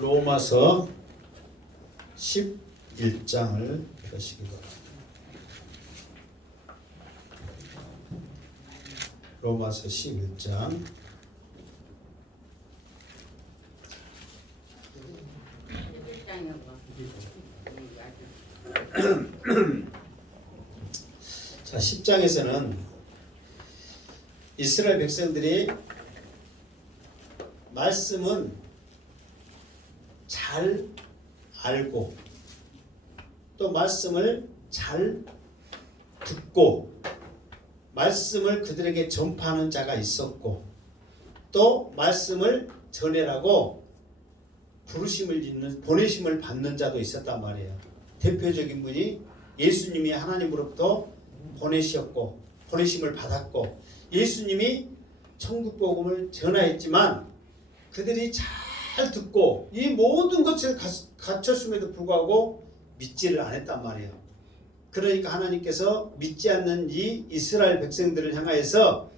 로마서 11장을 펴시기 바랍니다. 로마서 11장 자, 10장에서는 이스라엘 백성들이 말씀은 잘 알고 또 말씀을 잘 듣고 말씀을 그들에게 전파하는 자가 있었고 또 말씀을 전해라고 부르심을 있는 보내심을 받는 자도 있었단 말이에요. 대표적인 분이 예수님이 하나님으로부터 보내셨고 보내심을 받았고 예수님이 천국 복음을 전하였지만 그들이 잘 듣고 이 모든 것을 갖췄음에도 불구하고 믿지를 않았단 말이에요. 그러니까 하나님께서 믿지 않는 이 이스라엘 백성들을 향하여서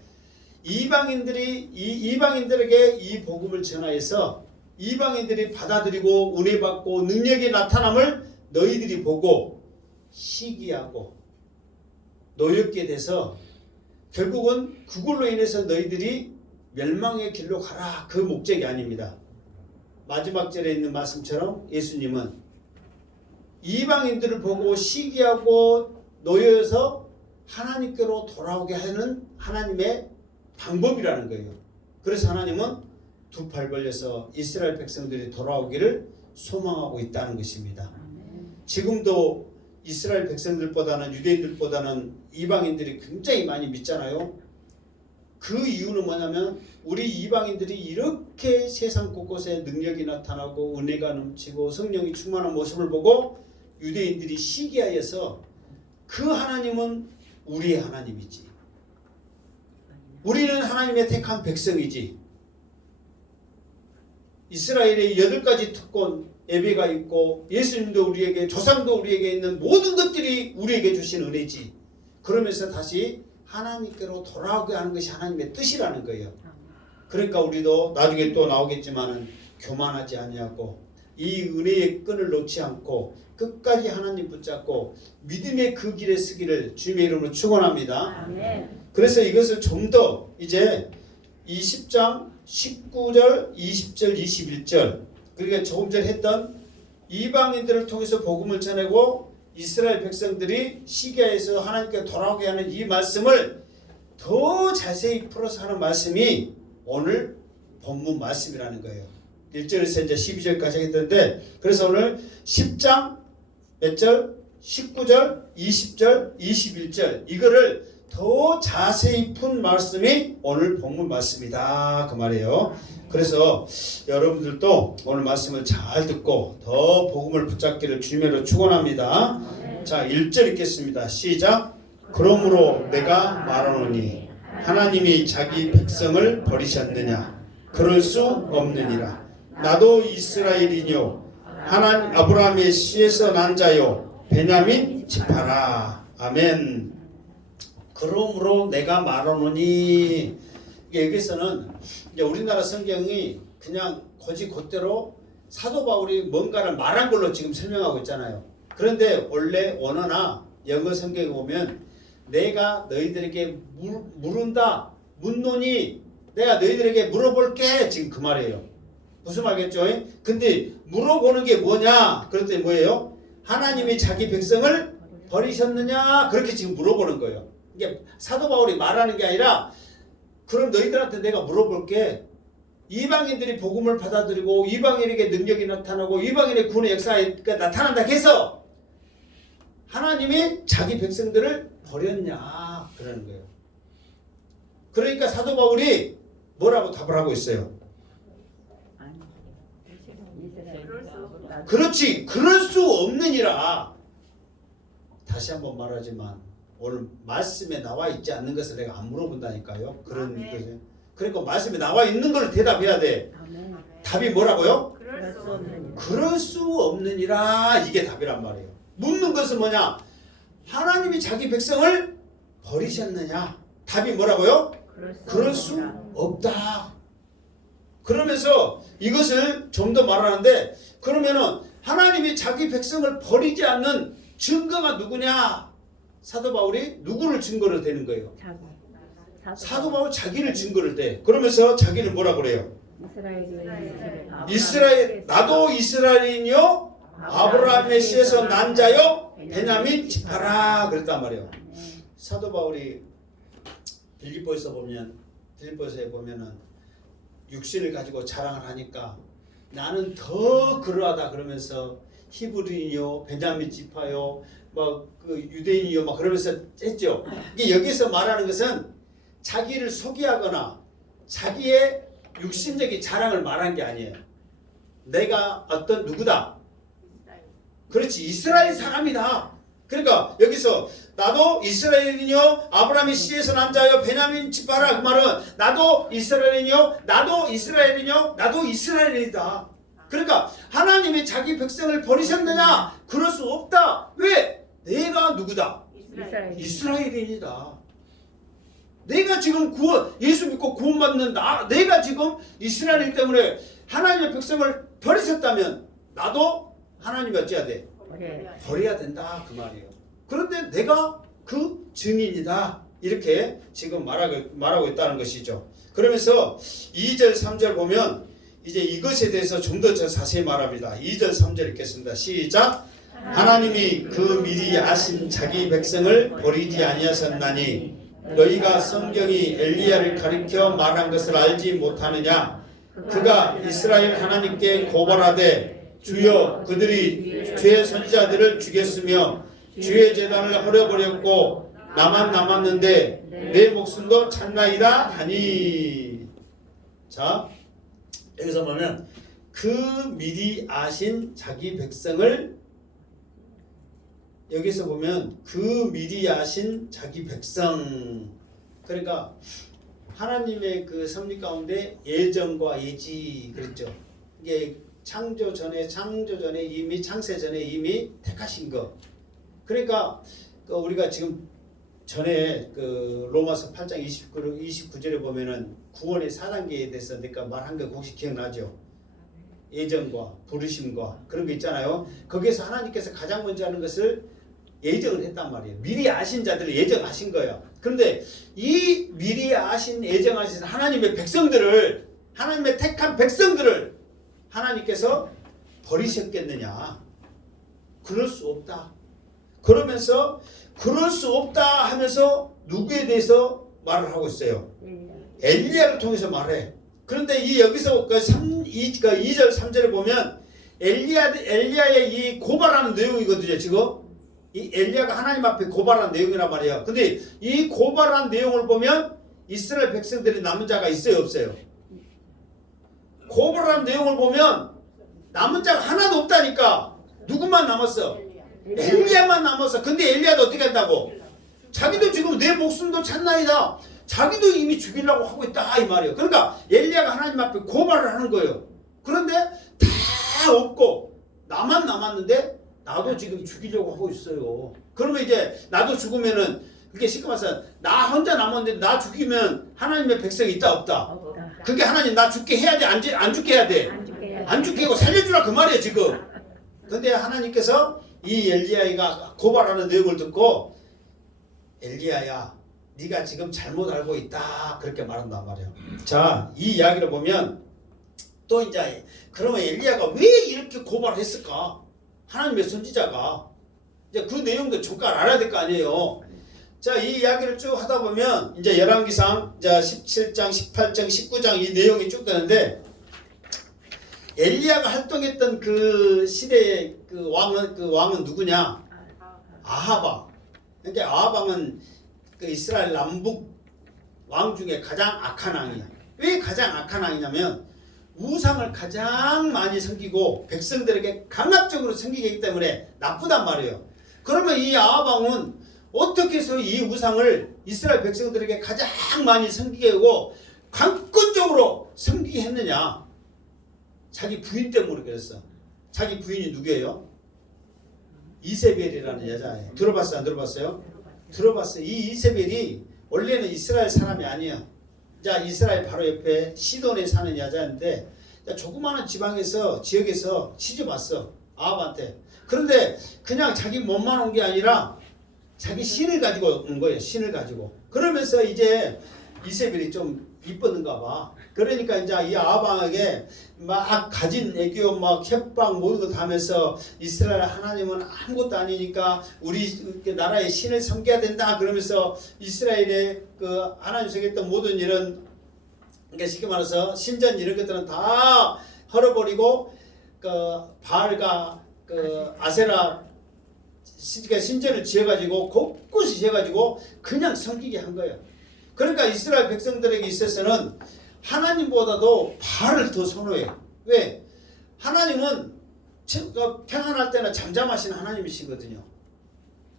이방인들에게 이 복음을 전하여서 이방인들이 받아들이고 은혜 받고 능력이 나타남을 너희들이 보고 시기하고 노엽게 돼서 결국은 그걸로 인해서 너희들이 멸망의 길로 가라, 그 목적이 아닙니다. 마지막 절에 있는 말씀처럼 예수님은 이방인들을 보고 시기하고 놓여서 하나님께로 돌아오게 하는 하나님의 방법이라는 거예요. 그래서 하나님은 두 팔 벌려서 이스라엘 백성들이 돌아오기를 소망하고 있다는 것입니다. 지금도 이스라엘 백성들보다는 유대인들보다는 이방인들이 굉장히 많이 믿잖아요. 그 이유는 뭐냐면 우리 이방인들이 이렇게 세상 곳곳에 능력이 나타나고 은혜가 넘치고 성령이 충만한 모습을 보고 유대인들이 시기하여서 그 하나님은 우리의 하나님이지, 우리는 하나님의 택한 백성이지, 이스라엘의 8가지 특권 예배가 있고 예수님도 우리에게 조상도 우리에게 있는 모든 것들이 우리에게 주신 은혜지, 그러면서 다시 하나님께로 돌아오게 하는 것이 하나님의 뜻이라는 거예요. 그러니까 우리도 나중에 또 나오겠지만은 교만하지 아니하고 이 은혜의 끈을 놓지 않고 끝까지 하나님 붙잡고 믿음의 그 길에 서기를 주님의 이름으로 축원합니다. 그래서 이것을 좀 더 이제 이 10장 19절, 20절, 21절 그러니까 조금 전에 했던 이방인들을 통해서 복음을 전하고 이스라엘 백성들이 시기하여서 하나님께 돌아오게 하는 이 말씀을 더 자세히 풀어서 하는 말씀이 오늘 본문 말씀이라는 거예요. 1절에서 이제 12절까지 했던데, 그래서 오늘 10장 몇 절? 19절, 20절, 21절 이거를 더 자세히 푼 말씀이 오늘 본문 말씀이다 그 말이에요. 그래서 여러분들도 오늘 말씀을 잘 듣고 더 복음을 붙잡기를 주님으로 축원합니다. 자, 1절 읽겠습니다. 시작. 그러므로 내가 말하노니 하나님이 자기 백성을 버리셨느냐? 그럴 수 없느니라. 나도 이스라엘이뇨 하나님 아브라함의 씨에서 난 자요 베냐민 지파라. 아멘. 그러므로 내가 말하노니, 여기서는 이제 우리나라 성경이 그냥 곧대로 사도 바울이 뭔가를 말한 걸로 지금 설명하고 있잖아요. 그런데 원래 원어나 영어 성경에 보면 내가 너희들에게 물은다, 묻노니 내가 너희들에게 물어볼게, 지금 그 말이에요. 무슨 말겠죠? 근데 물어보는 게 뭐냐? 그랬더니 뭐예요? 하나님이 자기 백성을 버리셨느냐? 그렇게 지금 물어보는 거예요. 이게 사도 바울이 말하는 게 아니라 그럼 너희들한테 내가 물어볼게. 이방인들이 복음을 받아들이고 이방인에게 능력이 나타나고 이방인의 구원의 역사가 나타난다 해서 하나님이 자기 백성들을 버렸냐? 그러는 거예요. 그러니까 사도 바울이 뭐라고 답을 하고 있어요? 그렇지, 그럴 수 없느니라. 다시 한번 말하지만 오늘 말씀에 나와 있지 않는 것을 내가 안 물어본다니까요. 그런 것을. 그러니까 말씀에 나와 있는 걸 대답해야 돼. 답이 뭐라고요? 그럴 수 없느니라. 이게 답이란 말이에요. 묻는 것은 뭐냐? 하나님이 자기 백성을 버리셨느냐? 답이 뭐라고요? 그럴 수 없다. 그러면서 이것을 좀 더 말하는데 그러면은 하나님이 자기 백성을 버리지 않는 증거가 누구냐? 사도 바울이 누구를 증거를 대는 거예요? 사도 바울 자기를 증거를 대. 그러면서 자기를 뭐라 그래요? 이스라엘 나도 이스라엘이요 아브라함의 씨에서 난 자요 베냐민 지파라 그랬단 말이에요. 사도 바울이 빌립보에서 보면은 육신을 가지고 자랑을 하니까 나는 더 그러하다 그러면서 히브리인이요 베냐민 지파요 뭐 그 유대인이요 막 그러면서 했죠. 이게 여기서 말하는 것은 자기를 소개하거나 자기의 육신적인 자랑을 말한 게 아니에요. 내가 어떤 누구다. 그렇지 이스라엘 사람이다. 그러니까 여기서 나도 이스라엘이요 아브라함의 씨에서 난 자요 베냐민 지파라 그 말은 나도 이스라엘이요 나도 이스라엘이요 나도 이스라엘이다. 그러니까 하나님이 자기 백성을 버리셨느냐? 그럴 수 없다. 왜? 내가 누구다? 이스라엘인이다. 내가 지금 예수 믿고 구원받는 내가 지금 이스라엘 때문에 하나님의 백성을 버리셨다면 나도 하나님이 어찌해야 돼? 버려야 된다 그 말이에요. 그런데 내가 그 증인이다 이렇게 지금 말하고 있다는 것이죠. 그러면서 2절 3절 보면 이제 이것에 대해서 좀 더 자세히 말합니다. 2절 3절 읽겠습니다. 시작. 하나님이 그 미리 아신 자기 백성을 버리지 아니하셨나니 너희가 성경이 엘리야를 가리켜 말한 것을 알지 못하느냐? 그가 이스라엘 하나님께 고발하되 주여 그들이 주의 선지자들을 죽였으며 주의 제단을 헐어버렸고 나만 남았는데 내 목숨도 찬나이다 하니. 자 여기서 보면 그 미리 아신 자기 백성을 여기서 보면 그 미리 아신 자기 백성 그러니까 하나님의 그 섭리 가운데 예정과 예지 그랬죠. 이게 창조 전에 이미 창세 전에 이미 택하신 것. 그러니까 우리가 지금 전에 그 로마서 8장 29절에 보면은 구원의 4단계에 대해서 내가 말한 거 혹시 기억나죠? 예정과 부르심과 그런 거 있잖아요. 거기에서 하나님께서 가장 먼저 하는 것을 예정을 했단 말이에요. 미리 아신 자들을 예정하신 거예요. 그런데 이 미리 아신 예정하신 하나님의 백성들을 하나님의 택한 백성들을 하나님께서 버리셨겠느냐? 그럴 수 없다. 그러면서 그럴 수 없다 하면서 누구에 대해서 말을 하고 있어요? 엘리야를 통해서 말해. 그런데 이 여기서 2절 3절에 보면 엘리야의 이 고발하는 내용이거든요. 지금 이 엘리야가 하나님 앞에 고발한 내용이란 말이에요. 근데 이 고발한 내용을 보면 이스라엘 백성들이 남은 자가 있어요, 없어요? 고발한 내용을 보면 남은 자가 하나도 없다니까. 누구만 남았어? 엘리야만 남았어. 근데 엘리야도 어떻게 한다고? 자기도 지금 내 목숨도 찬나이다. 자기도 이미 죽이려고 하고 있다 이 말이에요. 그러니까 엘리야가 하나님 앞에 고발을 하는 거예요. 그런데 다 없고 나만 남았는데 나도 지금 죽이려고 하고 있어요. 그러면 이제 나도 죽으면은 그게 시커면서 나 혼자 남았는데 나 죽이면 하나님의 백성이 있다 없다? 그게 하나님 나 죽게 해야 돼? 안 죽게 해야 돼? 안 죽게 하고 살려주라 그 말이에요 지금. 근데 하나님께서 이 엘리야가 고발하는 내용을 듣고 엘리야야 네가 지금 잘못 알고 있다 그렇게 말한단 말이에요. 자, 이 이야기를 보면 또 이제 그러면 엘리야가 왜 이렇게 고발했을까? 하나님의 선지자가 이제 그 내용도 잠깐 알아야 될 거 아니에요. 자, 이 이야기를 쭉 하다 보면 이제 열왕기상 17장, 18장, 19장 이 내용이 쭉 되는데 엘리야가 활동했던 그 시대의 그 왕은 누구냐? 아하방. 그러니까 아하방은 그 이스라엘 남북 왕 중에 가장 악한 왕이야. 왜 가장 악한 왕이냐면 우상을 가장 많이 섬기고 백성들에게 강압적으로 섬기기 하기 때문에 나쁘단 말이에요. 그러면 이 아하방은 어떻게 해서 이 우상을 이스라엘 백성들에게 가장 많이 섬기게 하고 강권적으로 섬기게 했느냐? 자기 부인 때문에 그랬어. 자기 부인이 누구예요? 이세벨이라는 여자예요. 들어봤어요? 안 들어봤어요? 들어봤어요. 이 이세벨이 원래는 이스라엘 사람이 아니야. 자, 이스라엘 바로 옆에 시돈에 사는 여자인데 조그마한 지역에서 시집 왔어. 아합한테. 그런데 그냥 자기 몸만 온 게 아니라 자기 신을 가지고 온 거예요. 신을 가지고. 그러면서 이제 이세벨이 좀 이뻤는가 봐. 그러니까 이제 이 아합에게 막 가진 애교 막 협박 모든 거 다 하면서 이스라엘 하나님은 아무것도 아니니까 우리 나라의 신을 섬겨야 된다 그러면서 이스라엘의 그 하나님 속했던 모든 이런 그러니까 쉽게 말해서 신전 이런 것들은 다 헐어버리고 그 바알과 그 아세라 신전을 지어가지고 곳곳이 지어가지고 그냥 섬기게 한 거예요. 그러니까 이스라엘 백성들에게 있어서는 하나님보다도 바알을 더 선호해요. 왜? 하나님은 평안할 때나 잠잠하신 하나님이시거든요.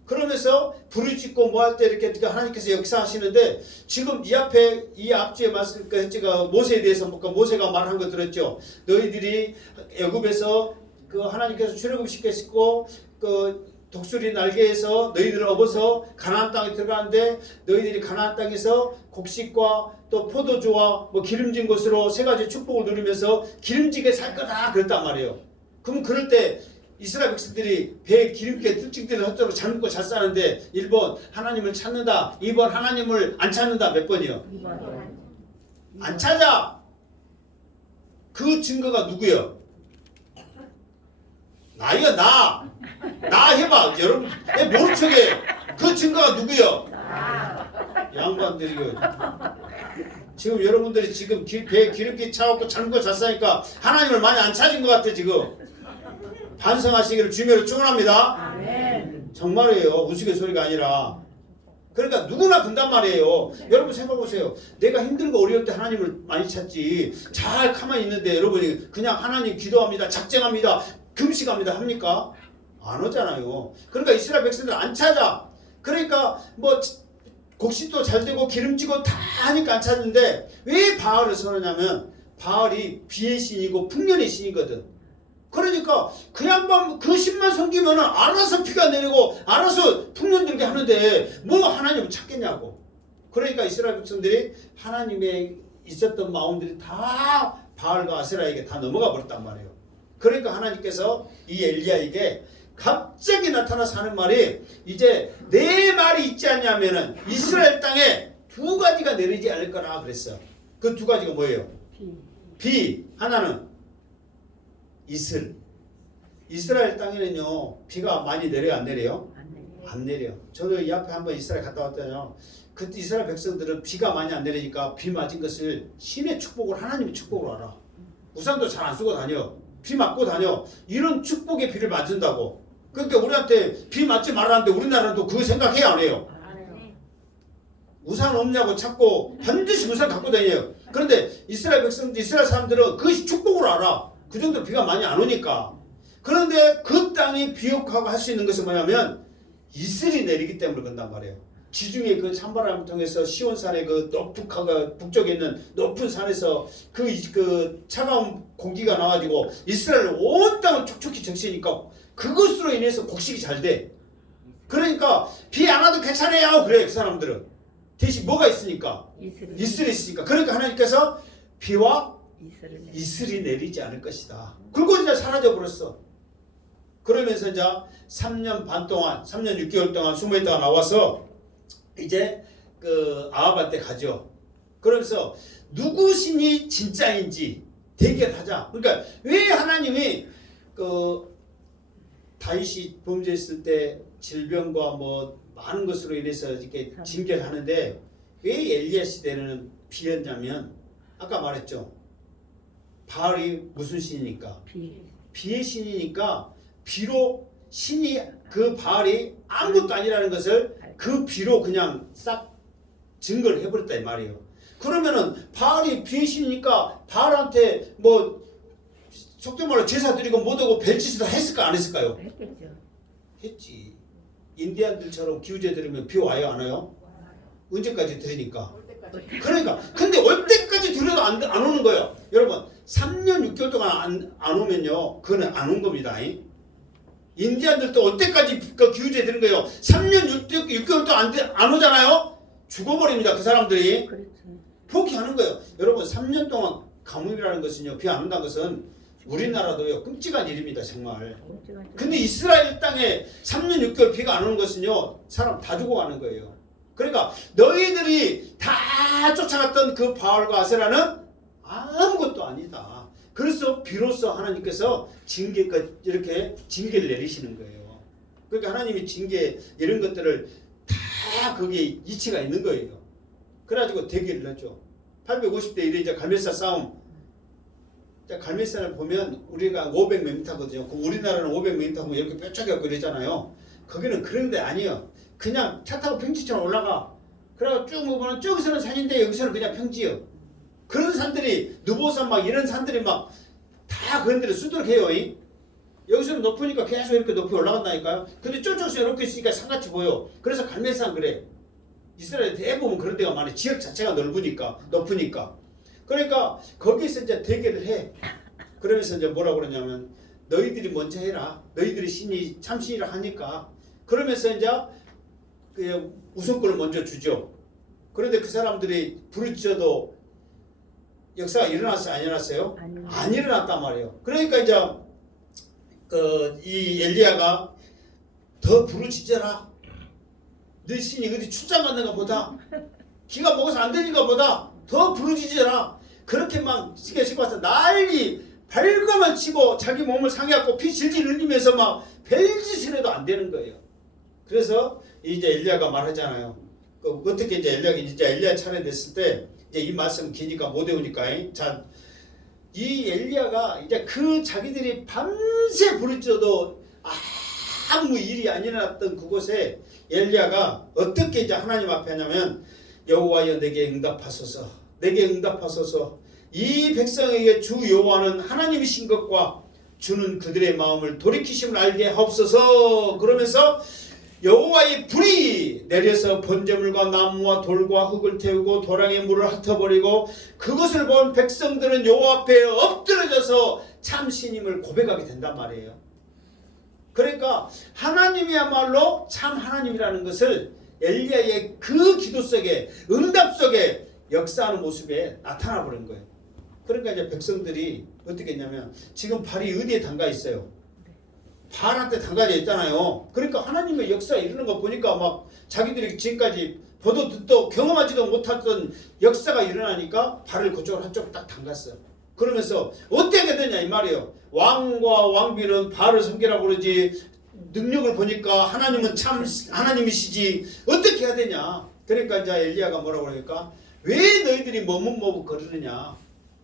그러면서 부르짖고 뭐 할 때 이렇게 하나님께서 역사하시는데 지금 이 앞에 이 앞주에 말씀 제가 모세에 대해서 모세가 말한 거 들었죠. 너희들이 애굽에서 그 하나님께서 출애굽시켰고 그 독수리 날개에서 너희들을 업어서 가나안 땅에 들어가는데 너희들이 가나안 땅에서 곡식과 또 포도주와 뭐 기름진 것으로 세 가지 축복을 누리면서 기름지게 살 거다 그랬단 말이에요. 그럼 그럴 때 이스라엘 백성들이 배에 기름기에 뚫찍들을 헛도록 잘 먹고 잘 사는데 1번 하나님을 찾는다. 2번 하나님을 안 찾는다. 몇 번이요? 2번. 안 찾아. 그 증거가 누구요? 나야 나 해봐. 여러분 모른 척해. 그 증거가 누구요? 양반들이요. 지금 여러분들이 지금 배에 기름기 차갖고 잘 먹고 잘 사니까 하나님을 많이 안 찾은 것 같아 지금. 반성하시기를 주님으로 축원합니다. 아멘. 정말이에요. 우스갯소리가 아니라. 그러니까 누구나 그런단 말이에요. 여러분 생각해보세요. 내가 힘들고 어려울 때 하나님을 많이 찾지. 잘 가만히 있는데 여러분이 그냥 하나님 기도합니다. 작정합니다. 금식합니다. 합니까? 안 오잖아요. 그러니까 이스라엘 백성들 안 찾아. 그러니까 뭐 곡식도 잘 되고 기름지고 다 하니까 안 찾는데 왜 바알을 선호냐면 바알이 비의 신이고 풍년의 신이거든. 그러니까 그 양반 그 신만 섬기면 알아서 비가 내리고 알아서 풍년 들게 하는데 뭐 하나님을 찾겠냐고. 그러니까 이스라엘 백성들이 하나님의 있었던 마음들이 다 바알과 아세라에게 다 넘어가 버렸단 말이에요. 그러니까 하나님께서 이 엘리야에게 갑자기 나타나서 하는 말이 이제 내 말이 있지 않냐면은 이스라엘 땅에 두 가지가 내리지 않을 거라 그랬어요. 그 두 가지가 뭐예요? 비. 하나는 이슬. 이스라엘 땅에는요 비가 많이 내려요? 안 내려요? 안 내려요. 저도 이 앞에 한번 이스라엘 갔다 왔더니요 그때 이스라엘 백성들은 비가 많이 안 내리니까 비 맞은 것을 신의 축복을 하나님의 축복으로 알아. 우산도 잘 안 쓰고 다녀. 비 맞고 다녀. 이런 축복의 비를 맞은다고. 그러니까 우리한테 비 맞지 말라는데 우리나라는 또 그 생각해야 안 해요. 우산 없냐고 찾고 반드시 우산 갖고 다녀요. 그런데 이스라엘 백성들, 이스라엘 사람들은 그 축복을 알아. 그 정도 비가 많이 안 오니까. 그런데 그 땅이 비옥하고 할 수 있는 것은 뭐냐면 이슬이 내리기 때문에 그런단 말이에요. 지중해 그 찬바람을 통해서 시온산의 그 북쪽에 있는 높은 산에서 그 차가운 공기가 나와가지고 이스라엘 온 땅을 촉촉히 적시니까 그것으로 인해서 곡식이 잘 돼. 그러니까 비 안 와도 괜찮아요. 그래 그 사람들은. 대신 뭐가 있으니까? 이슬이 있으니까. 그러니까 하나님께서 비와 이슬이 내리지 않을 것이다. 그리고 이제 사라져 버렸어. 그러면서 이제 3년 반 동안 3년 6개월 동안 숨어 있다가 나와서 이제 그 아합한테 가죠. 그러면서 누구 신이 진짜인지 대결하자. 그러니까 왜 하나님이 그 다윗이 범죄했을 때 질병과 뭐 많은 것으로 인해서 이렇게 징계를 하는데 왜 엘리야 시대는 비였냐면 아까 말했죠. 바알이 무슨 신이니까? 비의 신이니까 비로 신이 그 바알이 아무것도 아니라는 것을 그 비로 그냥 싹 증거를 해버렸다 이 말이에요. 그러면은 바알이 비의 신이니까 바알한테 뭐 속된 말로 제사 드리고 못하고 별짓을 다 했을까 안 했을까요? 했겠죠. 했지. 인디안들처럼 기우제 드리면 비 와요 안 와요? 언제까지 드리니까. 그러니까 근데 올 때까지 들여도 안 오는 거예요. 여러분 3년 6개월 동안 안 오면요 그거는 안 온 겁니다. 인디안들도 올 때까지 그 기우제 드는 거예요. 3년 6개월 동안 안 오잖아요. 죽어버립니다 그 사람들이. 그렇죠. 포기하는 거예요. 여러분 3년 동안 가뭄이라는 것은요, 비 안 온다는 것은 우리나라도요 끔찍한 일입니다 정말. 근데 이스라엘 땅에 3년 6개월 비가 안 오는 것은요 사람 다 죽어가는 거예요. 그러니까 너희들이 다 쫓아갔던 그 바알과 아세라는 아무것도 아니다. 그래서 비로소 하나님께서 이렇게 징계를 내리시는 거예요. 그러니까 하나님이 징계 이런 것들을 다 거기에 이치가 있는 거예요. 그래가지고 대기를 하죠. 850대 1의 이제 갈멜산 싸움. 갈멜산을 보면 우리가 500몇 미터거든요. 우리나라는 500몇 미터 하면 이렇게 뾰족하고 그러잖아요. 거기는 그런 데 아니에요. 그냥 차 타고 평지처럼 올라가. 그래가 쭉 보면 저기서는 산인데 여기서는 그냥 평지요. 그런 산들이 느보산 막 이런 산들이 막 다 그런 데를 수두룩해요. 여기서는 높으니까 계속 이렇게 높이 올라간다니까요. 근데 저쪽에서 이렇게 있으니까 산같이 보여. 그래서 갈멜산 그래. 이스라엘 대부분 그런 데가 많아요. 지역 자체가 넓으니까, 높으니까. 그러니까 거기서 이제 대결을 해. 그러면서 이제 뭐라고 그러냐면 너희들이 먼저 해라. 너희들이 신이 참신이라 하니까. 그러면서 이제 그 우선권을 먼저 주죠. 그런데 그 사람들이 부르짖어도 역사가 일어났어요? 안 일어났어요? 안 일어났단 말이에요. 그러니까 이제 이 엘리야가 더 부르짖어라. 너 신이 어디 출장 갔는가 보다. 귀가 먹어서 안 들리는가 보다. 더 부르짖어라. 그렇게 막 시켜 와서 난리 발걸음을 치고 자기 몸을 상해갖고 피 질질 흘리면서 막 별짓을 해도 안 되는 거예요. 그래서 이제 엘리야가 말하잖아요. 어떻게 이제 엘리야 차례 됐을 때 이제 이 말씀 기니까 못 외우니까 자, 이 엘리야가 이제 그 자기들이 밤새 부르짖어도 아무 일이 안 일어났던 그곳에 엘리야가 어떻게 이제 하나님 앞에 하냐면 여호와여 내게 응답하소서, 내게 응답하소서. 이 백성에게 주 여호와는 하나님이신 것과 주는 그들의 마음을 돌이키심을 알게 하옵소서. 그러면서 여호와의 불이 내려서 번제물과 나무와 돌과 흙을 태우고 도랑의 물을 흩어버리고 그것을 본 백성들은 여호와 앞에 엎드러져서 참 신임을 고백하게 된단 말이에요. 그러니까 하나님이야말로 참 하나님이라는 것을 엘리야의 그 기도 속에 응답 속에 역사하는 모습에 나타나 버린 거예요. 그러니까 이제 백성들이 어떻게 했냐면 지금 발이 어디에 담가 있어요? 발한테 담가져 있잖아요. 그러니까 하나님의 역사 이루는 거 보니까 막 자기들이 지금까지 보도 듣도 경험하지도 못했던 역사가 일어나니까 발을 그쪽으로 한쪽 딱 담갔어요. 그러면서 어떻게 되냐 이 말이에요. 왕과 왕비는 발을 섬기라고 그러지 능력을 보니까 하나님은 참 하나님이시지 어떻게 해야 되냐. 그러니까 이제 엘리야가 뭐라고 그러니까 왜 너희들이 머뭇머뭇 거르느냐.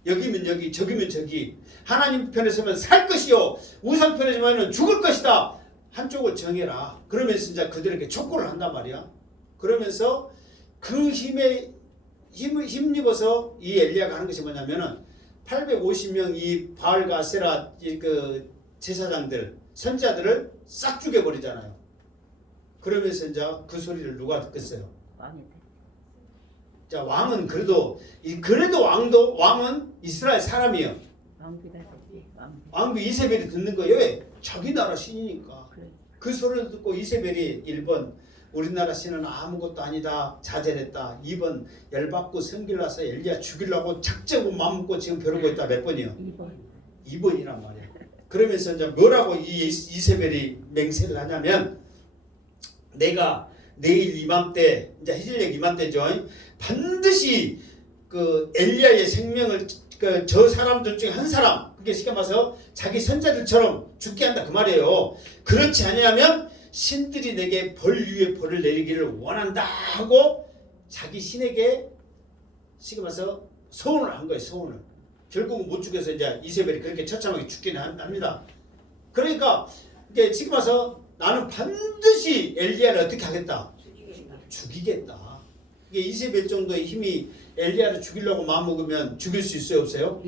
여기면 여기 저기면 저기 하나님 편에 서면 살 것이요 우상 편에 서면 죽을 것이다. 한쪽을 정해라. 그러면서 이제 그들에게 촉구를 한단 말이야. 그러면서 그 힘입어서 이 엘리야가 하는 것이 뭐냐면은 850명 이 바알과 세라 그 제사장들 선지자들을 싹 죽여버리잖아요. 그러면서 이제 그 소리를 누가 듣겠어요? 자, 왕은 그래도 왕은 이스라엘 사람이에요. 왕비 이세벨이 듣는 거예요. 왜? 자기 나라 신이니까. 그래. 그 소리를 듣고 이세벨이 1번 우리나라 신은 아무것도 아니다 자제했다. 2번 열받고 성질나서 엘리야 죽이려고 작정으로 마음먹고 지금 벼르고 있다. 몇 번이요? 2번이란 말이에요. 그러면서 이제 뭐라고 이세벨이 맹세를 하냐면 내가 내일 이맘때 이제 해질녘 이맘때죠. 반드시 그 엘리야의 생명을 저 사람들 중에 한 사람 그게 쉽게 말해서 자기 선자들처럼 죽게 한다 그 말이에요. 그렇지 아니하면 신들이 내게 벌 위에 벌을 내리기를 원한다 하고 자기 신에게 쉽게 말해서 소원을 한 거예요. 소원을. 결국은 못 죽여서 이제 이세벨이 그렇게 처참하게 죽기는 합니다. 그러니까 이게 지금 와서 나는 반드시 엘리야를 어떻게 하겠다? 죽이겠다. 이게 이세벨 정도의 힘이 엘리야를 죽이려고 마음먹으면 죽일 수 있어요? 없어요?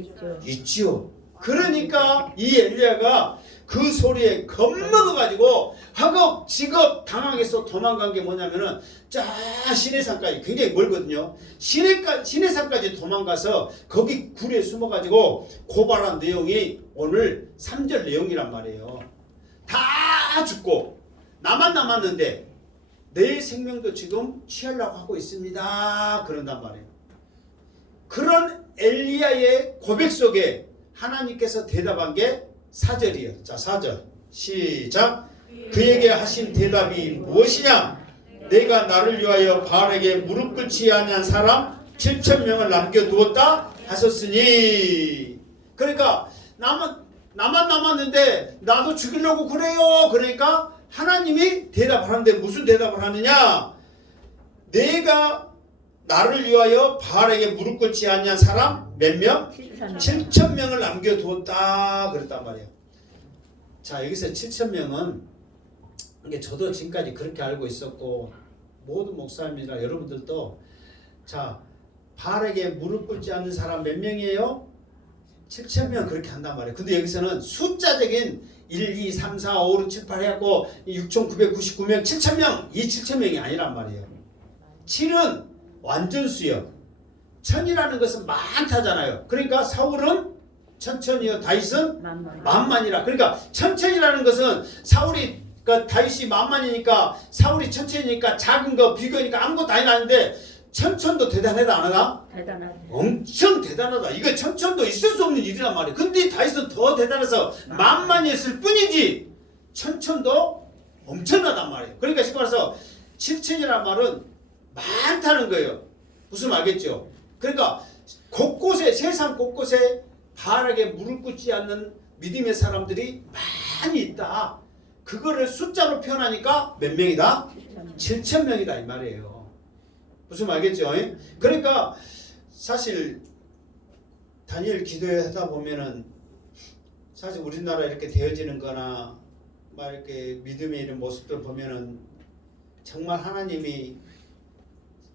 있지요. 그러니까 이 엘리야가 그 소리에 겁먹어가지고 허겁지겁 당황해서 도망간 게 뭐냐면은 자 시내산까지 굉장히 멀거든요. 시내산까지 도망가서 거기 굴에 숨어가지고 고발한 내용이 오늘 3절 내용이란 말이에요. 다 죽고 나만 남았는데 내 생명도 지금 취하려고 하고 있습니다. 그런단 말이에요. 그런 엘리야의 고백 속에 하나님께서 대답한 게 4절이에요. 자, 4절 시작. 그에게 하신 대답이 무엇이냐? 내가 나를 위하여 바알에게 무릎 꿇지 아니한 사람 7,000명을 남겨두었다 하셨으니. 그러니까 나만 남았는데 나도 죽이려고 그래요. 그러니까 하나님이 대답하는데 무슨 대답을 하느냐? 내가 나를 위하여 바알에게 무릎 꿇지 아니한 사람 몇 명? 7,000명을 남겨두었다 그랬단 말이에요. 자, 여기서 7,000명은 이게 저도 지금까지 그렇게 알고 있었고 모든 목사님이나 여러분들도 자, 바알에게 무릎 꿇지 않는 사람 몇 명이에요? 7,000명 그렇게 한단 말이에요. 근데 여기서는 숫자적인 1, 2, 3, 4, 5, 6, 7, 8 해갖고 6,999명, 7,000명 이 7,000명이 아니란 말이에요. 7은 완전수요. 천이라는 것은 많다잖아요. 그러니까 사울은 천천이요, 다윗은 만만이라. 그러니까 천천이라는 것은 사울이 그러니까 다윗이 만만이니까 사울이 천천이니까 작은 거 비교니까 아무것도 아니라는데 천천도 대단하다 안 하나? 대단하다. 엄청 대단하다. 이거 천천도 있을 수 없는 일이란 말이에요. 근데 다윗은 더 대단해서 만만했을 뿐이지 천천도 엄청나단 말이에요. 그러니까 쉽게 말해서 7천이라는 말은 많다는 거예요. 무슨 알겠죠? 그러니까 곳곳에 세상 곳곳에 바알에게 무릎 꿇지 않는 믿음의 사람들이 많이 있다. 그거를 숫자로 표현하니까 몇 명이다? 7,000명이다 이 말이에요. 무슨 말겠죠? 그러니까 사실 다니엘 기도하다 보면은 사실 우리나라 이렇게 되어지는 거나 막 이렇게 믿음의 이런 모습들 보면은 정말 하나님이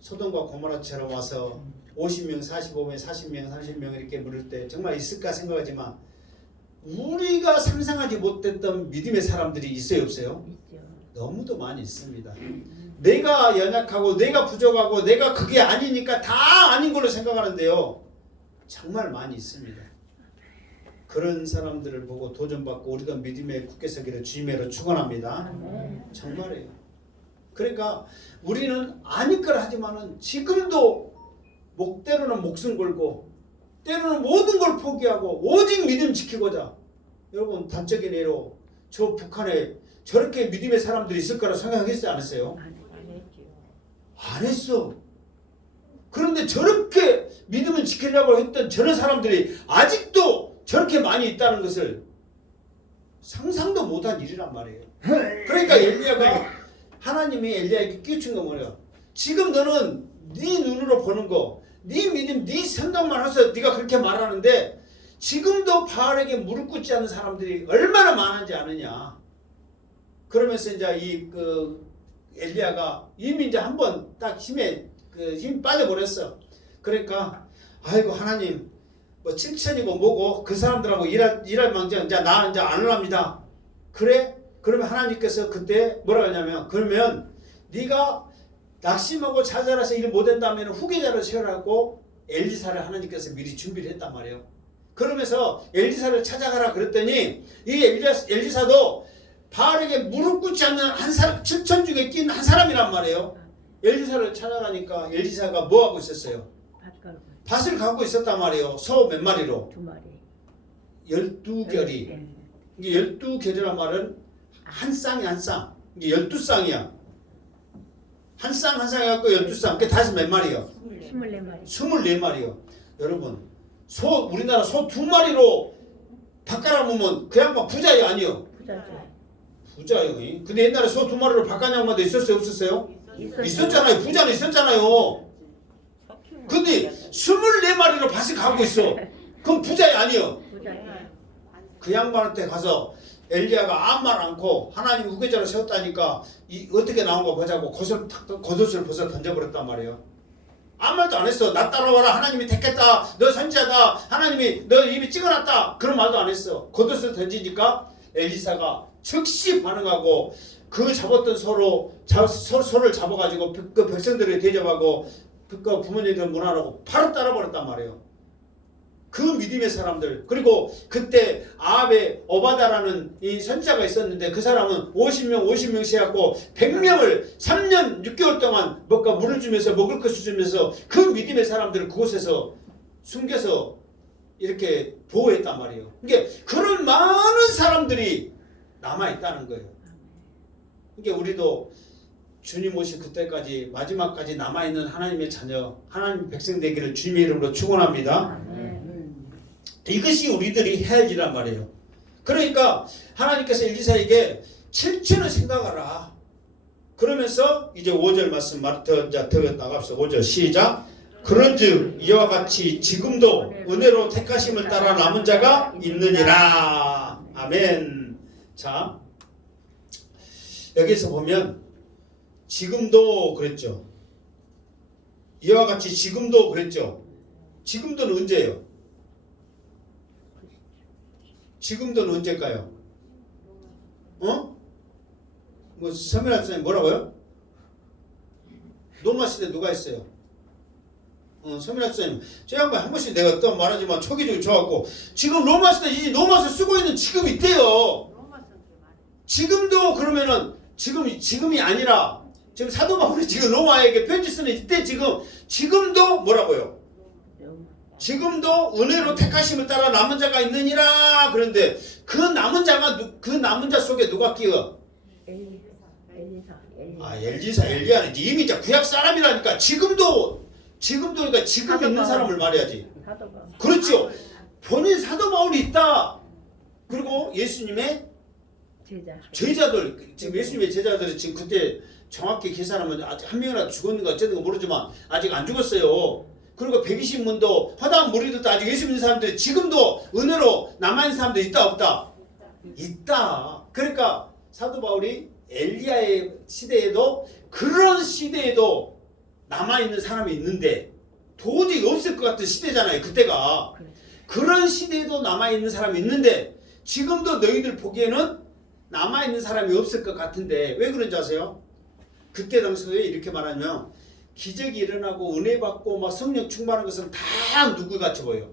소돔과 고모라처럼 와서 50명, 45명, 40명, 30명 이렇게 물을 때 정말 있을까 생각하지만 우리가 상상하지 못했던 믿음의 사람들이 있어요, 없어요? 있죠. 너무도 많이 있습니다. 내가 연약하고 내가 부족하고 내가 그게 아니니까 다 아닌 걸로 생각하는데요. 정말 많이 있습니다. 그런 사람들을 보고 도전받고 우리도 믿음의 굳게 서기를 주님으로 축원합니다. 정말이에요. 그러니까 우리는 아닐 걸 하지만은 지금도 때로는 목숨 걸고 때로는 모든 걸 포기하고 오직 믿음 지키고자. 여러분 단적인 예로 저 북한에 저렇게 믿음의 사람들이 있을 거라 생각하겠어요? 안 했어요? 안 했어. 그런데 저렇게 믿음을 지키려고 했던 저런 사람들이 아직도 저렇게 많이 있다는 것을 상상도 못한 일이란 말이에요. 그러니까 엘리야가 하나님이 엘리야에게 끼우친 거 뭐예요? 지금 너는 네 눈으로 보는 거, 네 믿음, 네 생각만 해서 네가 그렇게 말하는데 지금도 바알에게 무릎 꿇지 않는 사람들이 얼마나 많은지 아느냐. 그러면서 이제 엘리야가 이미 이제 한번 딱 힘 빠져버렸어. 그러니까 아이고 하나님 뭐 7천이고 뭐고 그 사람들하고 일할 망정 이제 나 이제 안 합니다. 그래? 그러면 하나님께서 그때 뭐라고 하냐면 그러면 네가 낙심하고 자잘해서 일 못한다면 후계자를 세우라고 엘리사를 하나님께서 미리 준비를 했단 말이에요. 그러면서 엘리사를 찾아가라 그랬더니 이 엘리사도 바알에게 무릎 꿇지 않는 한 사람 7천 중에 낀 한 사람이란 말이에요. 엘리사를 찾아가니까 엘리사가 뭐 하고 있었어요? 밭을 갖고 있었단 말이에요. 소 몇 마리로? 2마리. 12결이. 이게 12결이란 말은 한 쌍이 한 쌍. 이게 12쌍이야. 한 쌍 한 쌍 해갖고 12쌍. 그게 다시 몇 마리요? 24마리. 24마리요. 여러분, 우리나라 소 2마리로 밥 갈아먹으면 그 양반 부자요 아니요? 부자죠. 부자요. 근데 옛날에 소 2마리로 밥 가는 양반도 있었어요? 없었어요? 있었잖아요. 부자는 있었잖아요. 근데 24마리로 밭을 가고 있어. 그럼 부자야 아니요? 부자죠. 그 양반한테 가서 엘리야가 아무 말 않고 하나님 후계자로 세웠다니까 어떻게 나온 거 보자고 겉옷을 벗어 던져버렸단 말이에요. 아무 말도 안 했어. 나 따라와라. 하나님이 택했다. 너 선지자다. 하나님이 너 입이 찍어놨다. 그런 말도 안 했어. 겉옷을 던지니까 엘리사가 즉시 반응하고 그 잡았던 소를 잡아가지고 그 백성들을 대접하고 그 부모님들 문안하고 바로 따라버렸단 말이에요. 그 믿음의 사람들. 그리고 그때 아합의 오바다라는 이 선지자가 있었는데 그 사람은 50명씩 해갖고 100명을 3년 6개월 동안 물을 주면서 먹을 것을 주면서 그 믿음의 사람들을 그곳에서 숨겨서 이렇게 보호했단 말이에요. 그러니까 그런 많은 사람들이 남아있다는 거예요. 그러니까 우리도 주님 오실 그때까지 마지막까지 남아있는 하나님의 자녀, 하나님 백성 되기를 주님의 이름으로 축원합니다. 이것이 우리들이 해야 할 일이란 말이에요. 그러니까 하나님께서 엘리사에게 7천을 생각하라. 그러면서 이제 5절 말씀 더 나갑시다. 5절 시작. 그런즉 이와 같이 지금도 은혜로 택하심을 따라 남은 자가 있느니라. 아멘. 자, 여기서 보면 지금도 그랬죠. 이와 같이 지금도 그랬죠. 지금도는 언제예요? 지금도는 언제일까요? 뭐 서면할 선생님 뭐라고요? 노마 시대 누가 했어요? 서면할 선생님 저 양반 한 번씩 내가 또 말하지만 초기적으로 좋아하고 지금 로마 시대 이 로마서 쓰고 있는 지금 있대요. 지금도 그러면은 지금이 아니라 지금 사도 바울이 지금 로마에게 편지 쓰는 이때 지금도 뭐라고요? 지금도 은혜로 택하심을 따라 남은 자가 있느니라. 그런데 그 남은 자 속에 누가 끼어? 엘리사 엘리야는 이미 이제 구약 사람이라니까 지금도 그러니까 지금 있는 사람을 말해야지. 그렇죠. 본인 사도 바울이 있다. 그리고 예수님의 제자들 지금 예수님의 제자들이 지금 그때 정확히 계산하면 아직 한 명이라도 죽었는가 어쨌든 모르지만 아직 안 죽었어요. 그리고 120문도 허다한 무리들도 아직 예수 믿는 사람들이 지금도 은혜로 남아있는 사람들이 있다 없다? 있다. 그러니까 사도 바울이 엘리야의 시대에도 그런 시대에도 남아있는 사람이 있는데 도저히 없을 것 같은 시대잖아요. 그때가. 그런 시대에도 남아있는 사람이 있는데 지금도 너희들 보기에는 남아있는 사람이 없을 것 같은데 왜 그런지 아세요? 그때 당시에 이렇게 말하면 기적이 일어나고 은혜 받고 막 성령 충만한 것은 다 누구같이 보여요?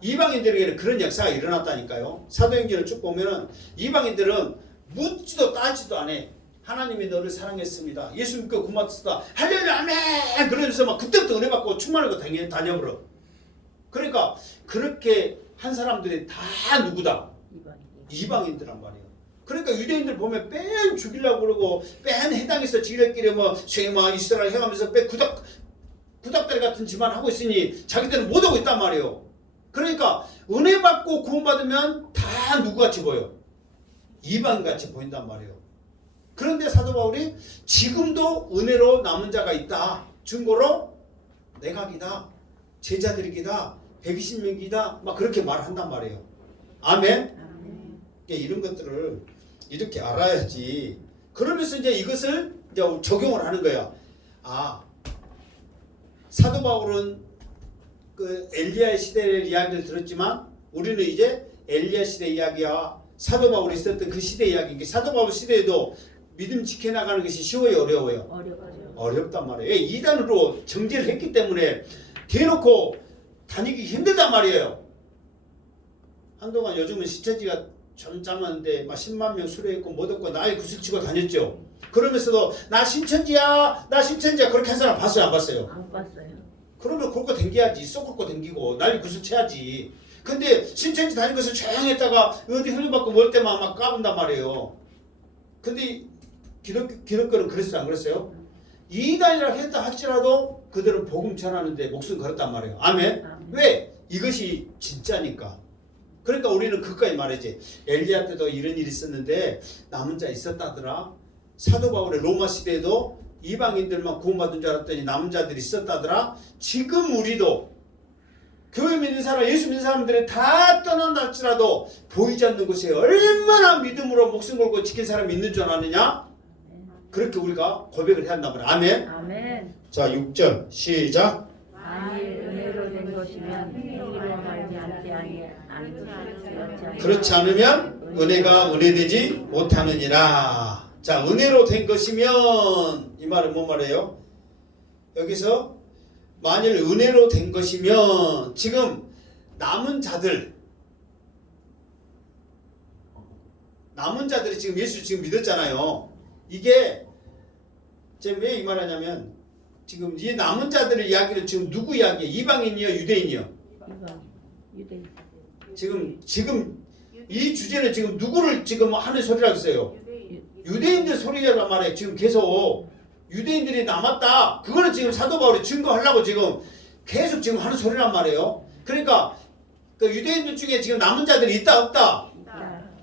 이방인들에게는 그런 역사가 일어났다니까요. 사도행전을 쭉 보면은 이방인들은 묻지도 따지도 안 해. 하나님이 너를 사랑했습니다. 예수 믿고 구원받았다. 할렐루야 아멘. 그러면서 막 그때부터 은혜 받고 충만하고 다녀버려. 그러니까 그렇게 한 사람들이 다 누구다? 이방인들란 말이에요. 그러니까 유대인들 보면 뺀 죽이려고 그러고 뺀 해당해서 지들끼리 뭐 쉐마 이스라엘 해가면서 뺀 구닥다리 같은 짓만 하고 있으니 자기들은 못하고 있단 말이에요. 그러니까 은혜 받고 구원받으면 다 누구같이 보여? 이방인같이 보인단 말이에요. 그런데 사도 바울이 지금도 은혜로 남은 자가 있다. 증거로 내각이다. 제자들이기다. 120명이다. 막 그렇게 말한단 말이에요. 아멘. 이런 것들을 이렇게 알아야지. 그러면서 이제 이것을 이제 적용을 하는 거야. 사도 바울은 그 엘리야의 시대의 이야기를 들었지만 우리는 이제 엘리야 시대 이야기와 사도 바울이 있었던 그 시대 이야기. 사도 바울 시대에도 믿음 지켜나가는 것이 쉬워요, 어려워요? 어렵단 말이에요. 이단으로 정죄를 했기 때문에 대놓고 다니기 힘들단 말이에요. 한동안 요즘은 신천지가 잠잠한데 막 10만 명 수료했고 못 얻고 나이 구슬치고 다녔죠. 그러면서도 나 신천지야 그렇게 한 사람 봤어요, 안 봤어요? 안 봤어요. 그러면 굵고 댕겨야지. 쏙 굵고 댕기고 난리 구슬쳐야지. 근데 신천지 다닌 것을 조용히 했다가 어디 흘려받고 멀 때만 막 까분단 말이에요. 근데 기독교는 그랬어요, 안 그랬어요? 이단이라 했다 할지라도 그들은 복음 전하는데 목숨 걸었단 말이에요. 아멘? 왜? 이것이 진짜니까. 그러니까 우리는 그까지 말이지. 엘리야 때도 이런 일이 있었는데 남은 자 있었다더라. 사도 바울의 로마 시대에도 이방인들만 구원받은 줄 알았더니 남은 자들이 있었다더라. 지금 우리도 교회 믿는 사람, 예수 믿는 사람들이 다 떠난다 할지라도 보이지 않는 곳에 얼마나 믿음으로 목숨 걸고 지킨 사람이 있는 줄 아느냐? 그렇게 우리가 고백을 해야 한단 말이야. 아멘? 아멘. 자, 6절 시작. 만일 은혜로 된 것이면 행위로 말지 않지 아니하니 그렇지 않으면 은혜가 은혜되지 못하느니라. 자, 은혜로 된 것이면 이 말은 뭔 말이에요? 여기서 만일 은혜로 된 것이면 지금 남은 자들이 지금 예수 지금 믿었잖아요. 이게 제가 왜 이 말하냐면 지금 이 남은 자들의 이야기를 지금 누구 이야기예요? 이방인이요, 유대인이요? 이방 유대인 지금 이 주제는 지금 누구를 지금 하는 소리라고 했어요? 유대인들 소리란 말이에요. 지금 계속 유대인들이 남았다. 그거는 지금 사도 바울이 증거하려고 지금 계속 지금 하는 소리란 말이에요. 그러니까 그 유대인들 중에 지금 남은 자들이 있다 없다.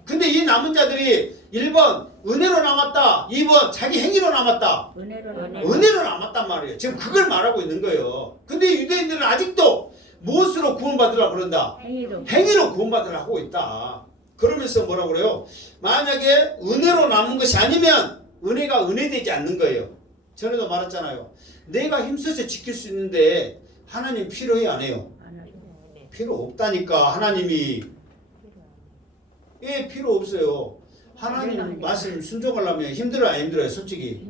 근데 이 남은 자들이 1번 은혜로 남았다. 2번 자기 행위로 남았다. 은혜로 남았단 말이에요. 지금 그걸 말하고 있는 거예요. 근데 유대인들은 아직도 무엇으로 구원받으려고 그런다? 행위로 구원받으려고 하고 있다. 그러면서 뭐라고 그래요? 만약에 은혜로 남은 것이 아니면 은혜가 은혜되지 않는 거예요. 전에도 말했잖아요. 내가 힘써서 지킬 수 있는데 하나님 필요해 안 해요? 필요 없다니까. 하나님이 예, 필요 없어요. 하나님 말씀 순종하려면 힘들어요 안 힘들어요? 솔직히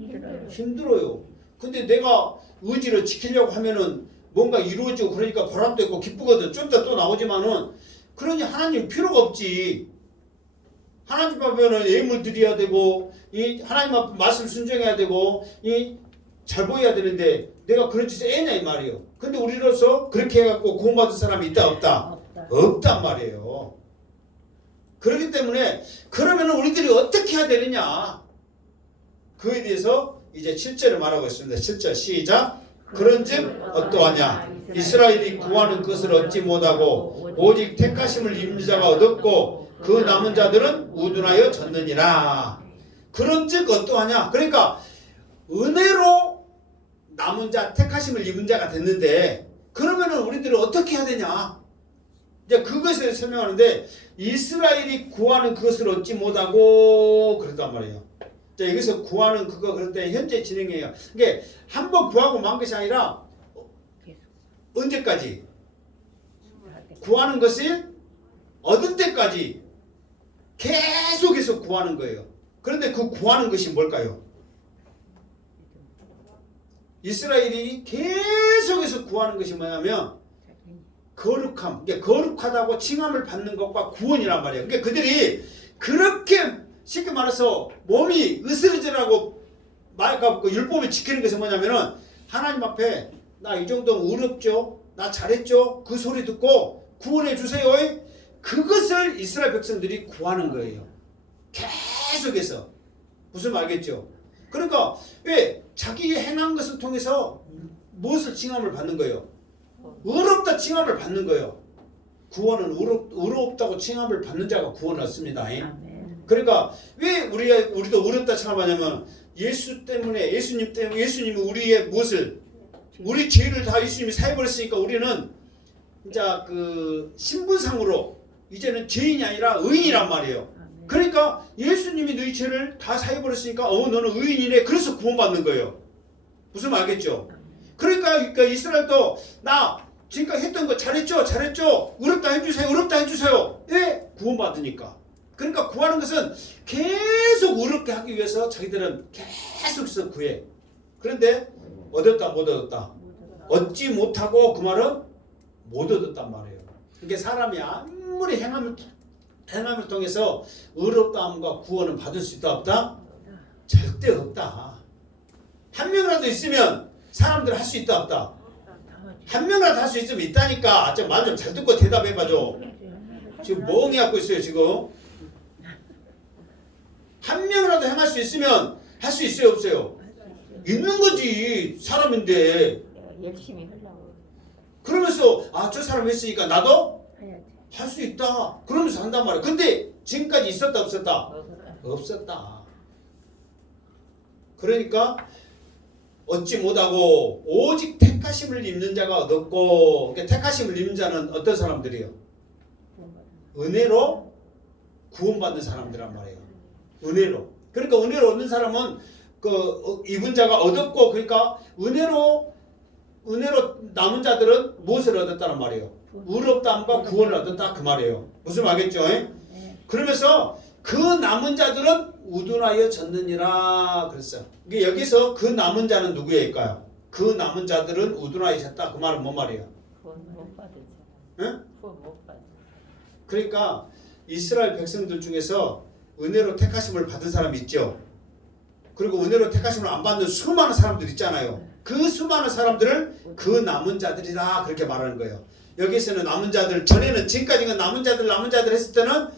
힘들어요. 근데 내가 의지로 지키려고 하면은 뭔가 이루어지고 그러니까 보람도 있고 기쁘거든. 좀 이따 또 나오지만은 그러니 하나님 필요가 없지. 하나님 앞에는 예물 드려야 되고 이 하나님 앞에 말씀 순종해야 되고 이 잘 보여야 되는데 내가 그런 짓을 애냐 이 말이에요. 근데 우리로서 그렇게 해갖고 구원받은 사람이 있다 없다? 없단 말이에요. 그렇기 때문에 그러면 우리들이 어떻게 해야 되느냐? 그에 대해서 이제 7절을 말하고 있습니다. 7절 시작. 그런즉 어떠하냐? 이스라엘이 구하는 것을 얻지 못하고 오직 택하심을 입는 자가 얻었고 그 남은 자들은 우둔하여 졌느니라. 그런즉 어떠하냐? 그러니까 은혜로 남은 자 택하심을 입은 자가 됐는데 그러면은 우리들은 어떻게 해야 되냐? 이제 그것을 설명하는데 이스라엘이 구하는 그것을 얻지 못하고 그랬단 말이에요. 자, 여기서 구하는 그거 그럴 때 현재 진행이에요. 이게 한 번 구하고 만 것이 아니라 언제까지? 구하는 것이 얻을 때까지 계속해서 구하는 거예요. 그런데 그 구하는 것이 뭘까요? 이스라엘이 계속해서 구하는 것이 뭐냐면 거룩함, 그러니까 거룩하다고 칭함을 받는 것과 구원이란 말이에요. 그러니까 그들이 그렇게 쉽게 말해서 몸이 으스러지라고 말하고 율법을 지키는 것이 뭐냐면은 하나님 앞에 나 이 정도면 어렵죠? 나 잘했죠? 그 소리 듣고 구원해 주세요. 그것을 이스라엘 백성들이 구하는 거예요. 계속해서. 무슨 말 알겠죠? 그러니까 왜 자기 행한 것을 통해서 무엇을 칭함을 받는 거예요? 의롭다 칭함을 받는 거예요. 구원은 의롭다고 칭함을 받는 자가 구원을 얻습니다. 그러니까 왜 우리도 의롭다 칭함하냐면 예수 때문에 예수님이 우리의 무엇을 우리 죄를 다 예수님이 사해버렸으니까 우리는 이제 그 신분상으로 이제는 죄인이 아니라 의인이란 말이에요. 그러니까 예수님이 너희 죄를 다 사해버렸으니까 너는 의인이네. 그래서 구원받는 거예요. 무슨 말 알겠죠? 그러니까 이스라엘도 나 지금까지 했던 거 잘했죠? 의롭다 해주세요. 예? 구원받으니까. 그러니까 구하는 것은 계속 의롭게 하기 위해서 자기들은 계속해서 구해. 그런데 얻었다 못 얻었다? 얻지 못하고 그 말은 못 얻었단 말이에요. 그러니까 사람이 아무리 행함을 통해서 의롭다함과 구원을 받을 수 있다 없다? 절대 없다. 한 명이라도 있으면 사람들 할 수 있다 없다? 한 명이라도 할 수 있으면 있다니까. 말 좀 잘 듣고 대답해봐줘. 지금 멍이 갖고 있어요 지금. 한 명이라도 행할 수 있으면 할 수 있어요 없어요? 있는 거지. 사람인데. 열심히 하려고. 그러면서 저 사람 했으니까 나도 할 수 있다. 그러면서 한단 말이야. 근데 지금까지 있었다 없었다? 없었다. 그러니까 얻지 못하고 오직 택하심을 입는 자가 얻었고, 그러니까 택하심을 입는 자는 어떤 사람들이에요? 은혜로 구원받는 사람들란 말이에요. 은혜로. 그러니까 은혜로 얻는 사람은 그 입은 자가 얻었고, 그러니까 은혜로 남은 자들은 무엇을 얻었다는 말이에요? 의롭다함과 구원을 얻었다 그 말이에요. 무슨 말겠죠? 그러면서 그 남은 자들은 우둔하여 졌느니라 그랬어요. 이게 여기서 그 남은 자는 누구일까요? 그 남은 자들은 우둔하여 졌다 그 말은 뭔 말이에요? 구원 못 받은 응? 구원 못 받은. 그러니까 이스라엘 백성들 중에서 은혜로 택하심을 받은 사람이 있죠. 그리고 은혜로 택하심을 안 받는 수많은 사람들 있잖아요. 그 수많은 사람들을 그 남은 자들이다 그렇게 말하는 거예요. 여기서는 남은 자들, 전에는 지금까지는 남은 자들 했을 때는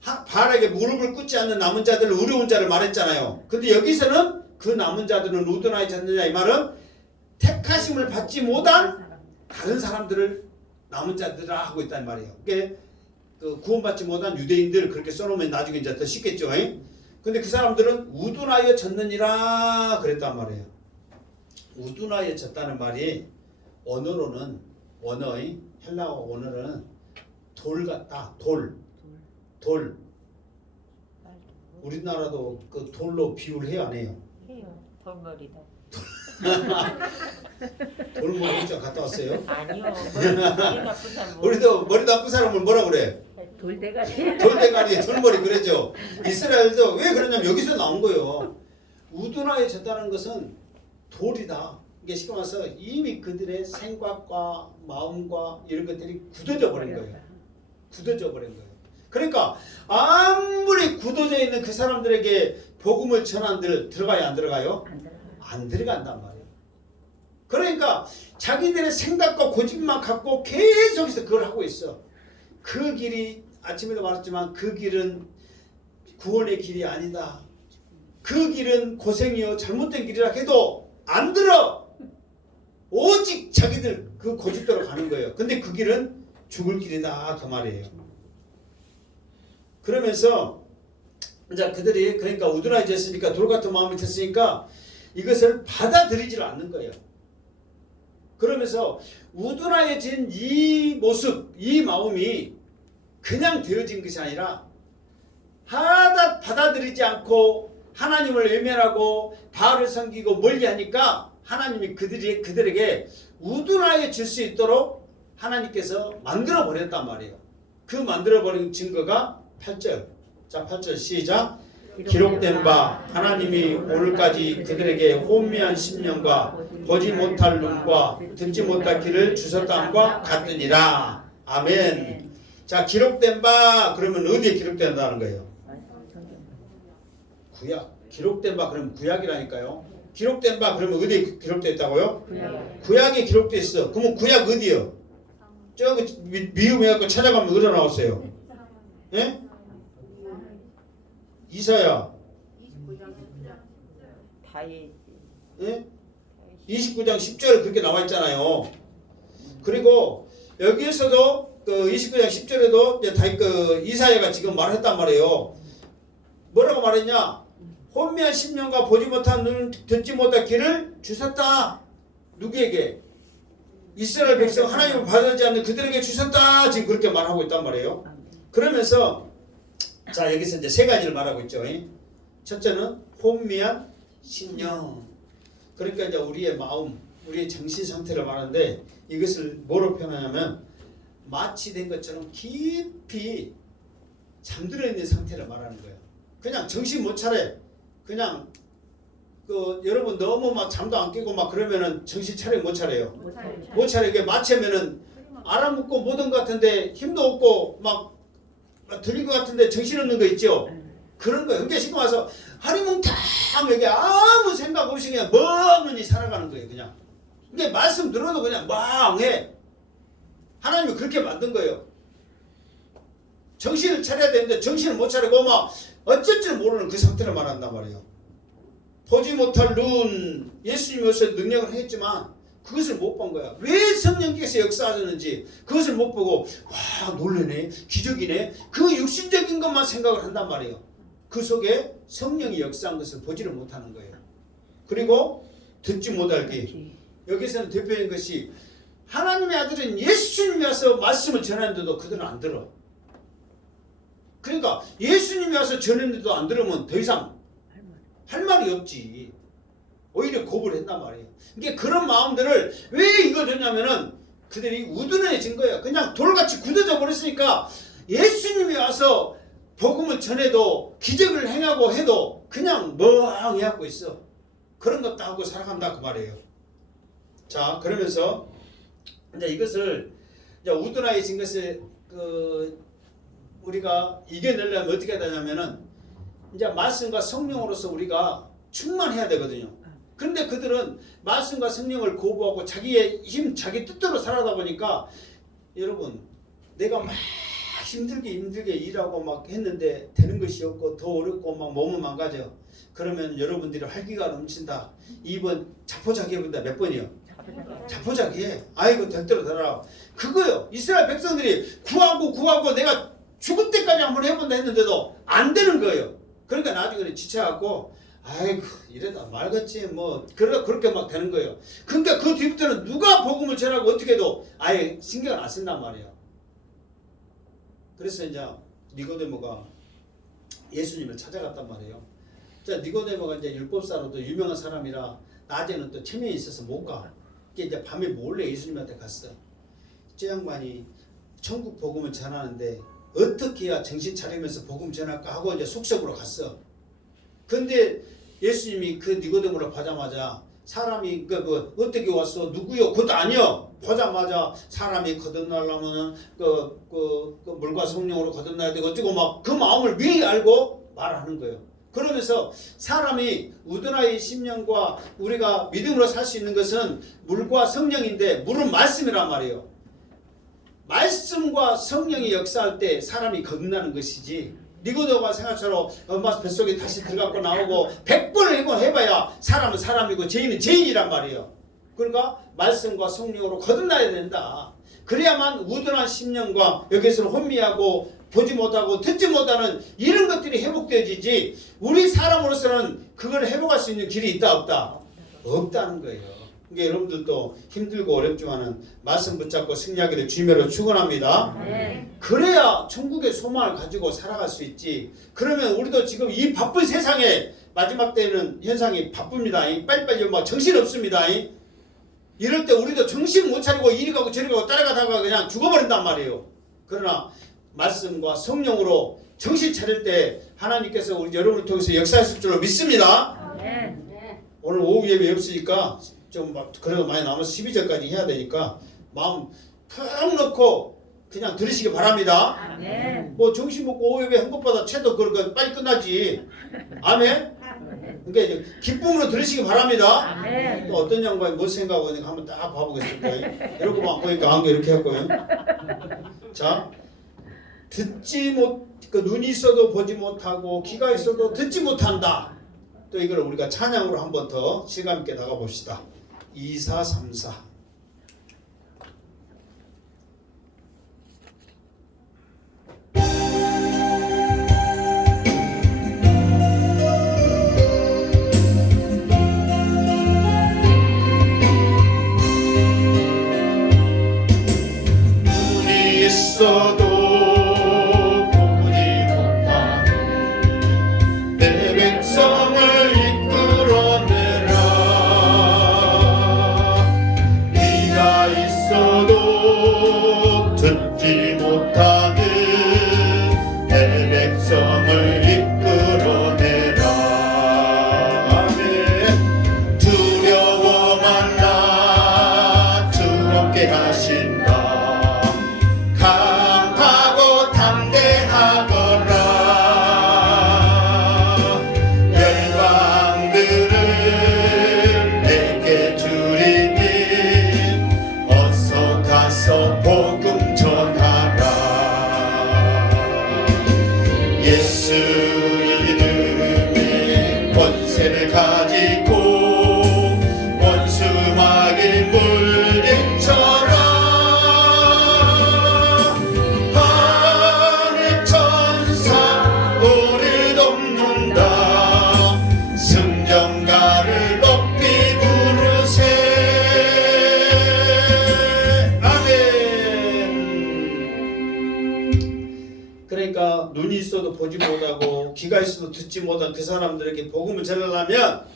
바알에게 무릎을 꿇지 않는 남은 자들, 의로운 자를 말했잖아요. 근데 여기서는 그 남은 자들은 우두나에 졌느냐 이 말은 택하심을 받지 못한 다른 사람들을 남은 자들이라 하고 있단 말이에요. 그게 그 구원받지 못한 유대인들 그렇게 써놓으면 나중에 이제 더 쉽겠죠. 근데 그 사람들은 우둔하여 졌느니라 그랬단 말이에요. 우둔하여 졌다는 말이 원어로는 원어의 헬라어 원어는 돌 같다. 돌. 우리나라도 그 돌로 비유를 해요 안 해요? 해요. 돌머리다. 돌머리 좀 갔다 왔어요? 아니요. 머리 나쁜 사람 우리도 머리 나쁜 사람을 뭐라 그래? 돌대가리. 돌대가리, 돌머리 그랬죠. 이스라엘도 왜 그러냐면 여기서 나온 거예요. 우둔하에 졌다는 것은 돌이다. 이게 쉽게 말해서 이미 그들의 생각과 마음과 이런 것들이 굳어져 버린 거예요. 굳어져 버린 거예요. 그러니까 아무리 굳어져 있는 그 사람들에게 복음을 전한들 들어가요 안 들어가요? 안 들어간단 말이에요. 그러니까 자기들의 생각과 고집만 갖고 계속해서 그걸 하고 있어. 그 길이 아침에도 말했지만 그 길은 구원의 길이 아니다. 그 길은 고생이요 잘못된 길이라 해도 안 들어. 오직 자기들 그 고집대로 가는 거예요. 근데 그 길은 죽을 길이다 그 말이에요. 그러면서 이제 그들이 그러니까 우둔해졌으니까 돌 같은 마음이 됐으니까 이것을 받아들이질 않는 거예요. 그러면서 우둔해진 이 모습, 이 마음이 그냥 되어진 것이 아니라 하다 받아들이지 않고 하나님을 외면하고 바알을 섬기고 멀리하니까 하나님이 그들에게 우둔해질 수 있도록 하나님께서 만들어 버렸단 말이에요. 그 만들어 버린 증거가 8절. 자, 8절 시작. 기록된 바 하나님이 오늘까지 그들에게 혼미한 심령과 보지 못할 눈과 듣지 못할 귀를 주셨다함과 같으니라. 아멘. 자, 기록된 바 그러면 어디에 기록된다는 거예요? 구약. 기록된 바 그러면 구약이라니까요. 기록된 바 그러면 어디에 기록됐다고요? 구약에 기록돼 있어. 그러면 구약 어디요? 저기 미음해갖고 찾아가면 어디로 나왔어요? 예? 이사야. 예? 29장 10절에 그렇게 나와 있잖아요. 그리고 여기에서도 그 29장 10절에도 그 이사야가 지금 말했단 말이에요. 뭐라고 말했냐? 혼미한 심령과 보지 못한 눈, 듣지 못한 귀를 주셨다. 누구에게? 이스라엘 백성 하나님을 받아들이지 않는 그들에게 주셨다. 지금 그렇게 말하고 있단 말이에요. 그러면서 자 여기서 이제 세 가지를 말하고 있죠. 첫째는 혼미한 심령. 그러니까 이제 우리의 마음, 우리의 정신 상태를 말하는데 이것을 뭐로 표현하냐면 마취된 것처럼 깊이 잠들어 있는 상태를 말하는 거예요. 그냥 정신 못 차려. 그냥 그 여러분 너무 막 잠도 안 깨고 막 그러면은 정신 차려 못 차려요. 못 차려. 이게 마취하면은 알아먹고 못한 것 같은데 힘도 없고 막 들린 것 같은데 정신 없는 거 있죠. 그런 거예요. 그러니까 지금 와서 하루뭉탕 여기 아무 생각 없이 그냥 멍하니 살아가는 거예요. 그냥. 근데 말씀 들어도 그냥 멍해. 하나님이 그렇게 만든 거예요. 정신을 차려야 되는데 정신을 못 차리고 막 어쩔 줄 모르는 그 상태를 말한단 말이에요. 보지 못할 눈, 예수님이 와서 능력을 했지만 그것을 못 본 거야. 왜 성령께서 역사하셨는지 그것을 못 보고 와 놀래네, 기적이네. 그 육신적인 것만 생각을 한단 말이에요. 그 속에 성령이 역사한 것을 보지를 못하는 거예요. 그리고 듣지 못할 귀. 여기서는 대표적인 것이 하나님의 아들은 예수님이 와서 말씀을 전하는데도 그들은 안 들어. 그러니까 예수님이 와서 전했는데도 안 들으면 더 이상 할 말이 없지. 오히려 고불을 했단 말이에요. 이게 그런 마음들을 왜 이걸 줬냐면은 그들이 우둔해진 거예요. 그냥 돌같이 굳어져 버렸으니까 예수님이 와서 복음을 전해도 기적을 행하고 해도 그냥 멍해 갖고 있어. 그런 것도 하고 살아간다 그 말이에요. 자, 그러면서 이제 이것을 이제 우둔해진 것을 우리가 이겨내려면 어떻게 해야 되냐면은 이제 말씀과 성령으로서 우리가 충만해야 되거든요. 그런데 그들은 말씀과 성령을 거부하고 자기의 힘, 자기 뜻대로 살아다 보니까 여러분 내가 막 힘들게 일하고 막 했는데 되는 것이 없고 더 어렵고 막 몸은 망가져. 그러면 여러분들이 활기가 넘친다. 2번 자포자기해본다. 몇 번이요? 자포자기해. 아이고 될 대로 되라. 그거요. 이스라엘 백성들이 구하고 내가 죽을 때까지 한번 해본다 했는데도 안 되는 거예요. 그러니까 나중에 지쳐갖고 아이고 이래다 말겠지 뭐 그렇게 막 되는 거예요. 그러니까 그 뒤부터는 누가 복음을 전하고 어떻게 해도 아예 신경을 안 쓴단 말이에요. 그래서 이제 니고데모가 예수님을 찾아갔단 말이에요. 자, 니고데모가 이제 율법사로도 유명한 사람이라 낮에는 또 체면이 있어서 못 가. 이제 밤에 몰래 예수님한테 갔어. 저 양반이 천국 복음을 전하는데 어떻게 해야 정신 차리면서 복음 전할까 하고 이제 속속으로 갔어. 근데 예수님이 그 니고데모를 보자마자 사람이 그 어떻게 왔어? 누구요? 그것도 아니요. 보자마자 사람이 거듭나려면은 그 물과 성령으로 거듭나야 되고 어쩌고 막 그 마음을 미리 알고 말하는 거예요. 그러면서 사람이 우드나의 심령과 우리가 믿음으로 살 수 있는 것은 물과 성령인데 물은 말씀이란 말이에요. 말씀과 성령이 역사할 때 사람이 거듭나는 것이지 니고데모가 생각처럼 엄마 뱃속에 다시 들어가고 나오고 100번을 해봐야 사람은 사람이고 죄인은 죄인이란 말이에요. 그러니까 말씀과 성령으로 거듭나야 된다. 그래야만 우둔한 심령과 여기서는 혼미하고 보지 못하고 듣지 못하는 이런 것들이 회복되어지지 우리 사람으로서는 그걸 회복할 수 있는 길이 있다 없다? 없다는 거예요. 그러니까 여러분들도 힘들고 어렵지만은 말씀 붙잡고 승리하기를 주님으로 축원합니다. 그래야 천국의 소망을 가지고 살아갈 수 있지. 그러면 우리도 지금 이 바쁜 세상에 마지막 때는 현상이 바쁩니다. 빨리빨리 막 정신 없습니다. 이럴 때 우리도 정신 못 차리고 이리 가고 저리 가고 따라가다가 그냥 죽어버린단 말이에요. 그러나 말씀과 성령으로 정신 차릴 때 하나님께서 우리 여러분을 통해서 역사하실 줄로 믿습니다. 오늘 오후 예배 없으니까 좀 막 그래도 많이 남아서 12절까지 해야 되니까 마음 푹 넣고 그냥 들으시기 바랍니다. 뭐 점심 먹고 오후 예배 한 것보다 채도 그렇게 빨리 끝나지. 아멘. 그러니까 이제 기쁨으로 들으시기 바랍니다. 또 어떤 양반이 뭘 생각하고 있는가 한번 딱 봐보겠습니다. 이렇게 안 보니까 안경 이렇게 했고요. 자, 듣지 못, 그 눈이 있어도 보지 못하고 귀가 있어도 듣지 못한다. 또 이걸 우리가 찬양으로 한 번 더 실감 있게 나가 봅시다. 2, 4, 3, 4. 눈이 있어도 보지 못하는 내 백성을 이끌어내라. 귀가 있어도 듣지 못하는 내 백성을 이끌어내라. 아멘. 두려워 말라 주 함께 하신다. 강하고 담대하거라. 열방들을 내게 주리니 어서 가서 복음 전하라. 예수 이름의 권세를 가지고 원수 마귀 물리쳐라. 하늘 천사 우리를 돕는다. 승전가를 높이 부르세. 아멘. 그러니까 눈이 있어도 보지 못하고 귀가 있어도 듣지 못한 그 사람들에게 복음을 전하려면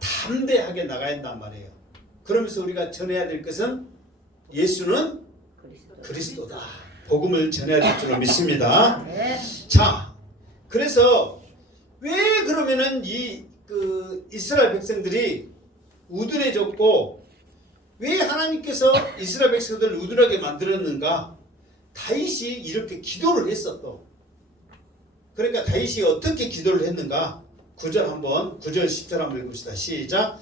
담대하게 나가야 한단 말이에요. 그러면서 우리가 전해야 될 것은 예수는 그리스도다. 복음을 전해야 될 줄로 믿습니다. 자, 그래서 왜 그러면은 그 이스라엘 백성들이 우둔해졌고 왜 하나님께서 이스라엘 백성들을 우둔하게 만들었는가? 다윗이 이렇게 기도를 했었어. 그러니까 다윗이 어떻게 기도를 했는가? 9절 10절 한번 읽읍시다. 시작.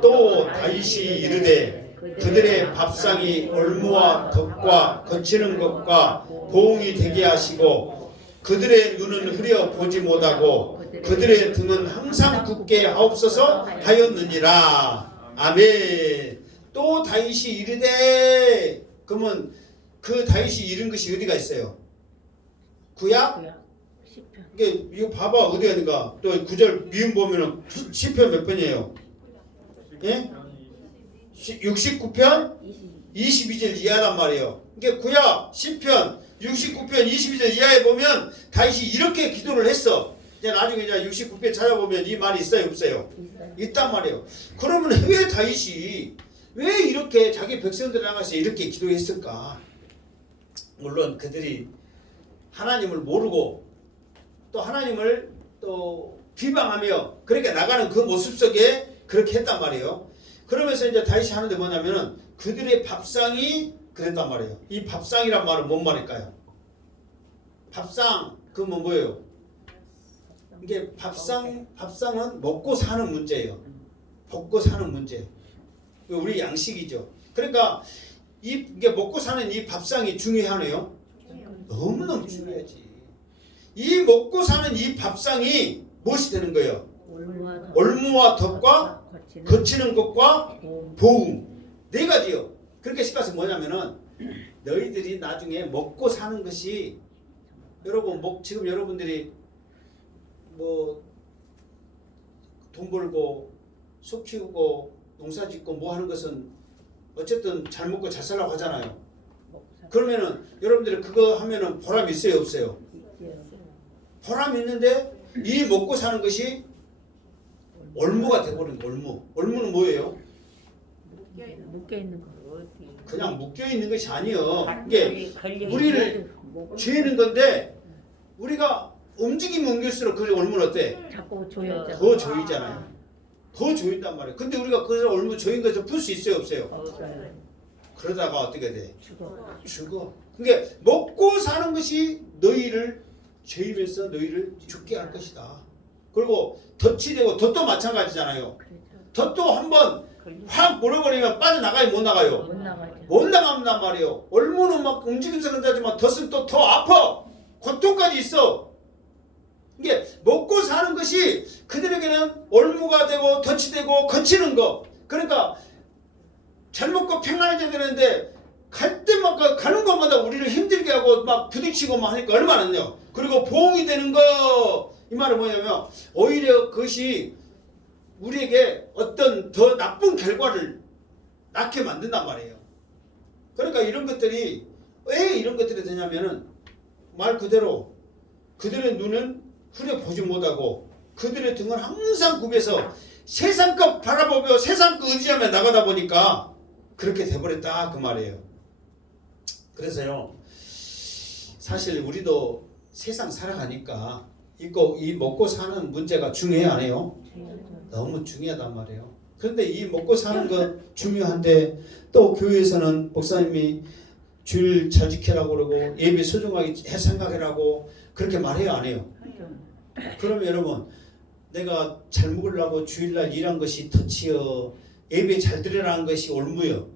또 다윗이 이르되 그들의 밥상이 올무와 덕과 거치는 것과 보응이 되게 하시고 그들의 눈은 흐려 보지 못하고 그들의 등은 항상 굳게 하옵소서 하였느니라. 아멘. 또 다윗이 이르되, 그러면 그 다윗이 이른 것이 어디가 있어요? 구약? 이게 이거 봐봐 어디가 있는가? 또 9절 미음 보면은 시편 몇 편이에요? 예? 69편 22절 이하란 말이에요. 이게 구약 시편 69편 22절 이하에 보면 다윗이 이렇게 기도를 했어. 이제 나중에 이제 69편 찾아보면 이 말이 있어요, 없어요? 있단 말이에요. 그러면 왜 다윗이 왜 이렇게 자기 백성들 향해서 이렇게 기도했을까? 물론 그들이 하나님을 모르고 또 하나님을 또 비방하며 그렇게 나가는 그 모습 속에 그렇게 했단 말이에요. 그러면서 이제 다윗이 하는데 뭐냐면은 그들의 밥상이 그랬단 말이에요. 이 밥상이란 말은 뭔 말일까요? 밥상 그건 뭐예요? 이게 밥상은 먹고 사는 문제예요. 먹고 사는 문제. 우리 양식이죠. 그러니까 이게 먹고 사는 이 밥상이 중요하네요. 너무너무 중요하지. 이 먹고 사는 이 밥상이 무엇이 되는 거예요? 올무와 덕과 거치는 것과 보응. 네 가지요. 그렇게 시가서 뭐냐면은 너희들이 나중에 먹고 사는 것이 여러분 지금 여러분들이 뭐 돈 벌고 소 키우고 농사 짓고 뭐 하는 것은 어쨌든 잘 먹고 잘 살라고 하잖아요. 그러면은 여러분들이 그거 하면은 보람이 있어요, 없어요? 보람이 있는데 이 먹고 사는 것이 올무가 돼버린 거. 올무는 뭐예요? 묶여 있는 거. 그냥 묶여 있는 것이 아니요. 이게 우리를 죄는 건데 우리가 움직이면 옮길수록 그 올무는 어때? 자꾸 조여져. 더 조이잖아요. 더 조인단 말이에요. 근데 우리가 그 올무 조인 것을 풀 수 있어요, 없어요? 그러다가 어떻게 돼? 죽어. 그러니까 먹고 사는 것이 너희를 죄임에서 너희를 죽게 할 것이다. 그리고 덫이 되고 덫도 마찬가지잖아요. 덫도 한번 확 물어버리면 빠져나가요, 못 나가요? 못 나간단 말이에요. 올무는 막 움직임서 그런다지만 덫은 또 더 아파. 고통까지 있어. 이게 먹고 사는 것이 그들에게는 올무가 되고 덫이 되고 거치는 거. 그러니까 잘 먹고 평안해져야 되는데 갈 때마다 가는 것마다 우리를 힘들게 하고 막 부딪히고 막 하니까 얼마나 안요. 그리고 보응이 되는 거. 이 말은 뭐냐면 오히려 그것이 우리에게 어떤 더 나쁜 결과를 낳게 만든단 말이에요. 그러니까 이런 것들이 왜 이런 것들이 되냐면은 말 그대로 그들의 눈은 흐려 보지 못하고 그들의 등은 항상 굽여서 세상 것 바라보며 세상 것 의지하며 나가다 보니까 그렇게 돼버렸다 그 말이에요. 그래서요 사실 우리도 세상 살아가니까 이 먹고 사는 문제가 중요해 안 해요? 너무 중요하단 말이에요. 그런데 이 먹고 사는 것 중요한데 또 교회에서는 목사님이 주일 잘 지키라고 그러고 예배 소중하게 생각하라고 그렇게 말해요 안 해요? 그러면 여러분 내가 잘 먹으려고 주일날 일한 것이 덫이요 예배 잘 드리라는 것이 올무요.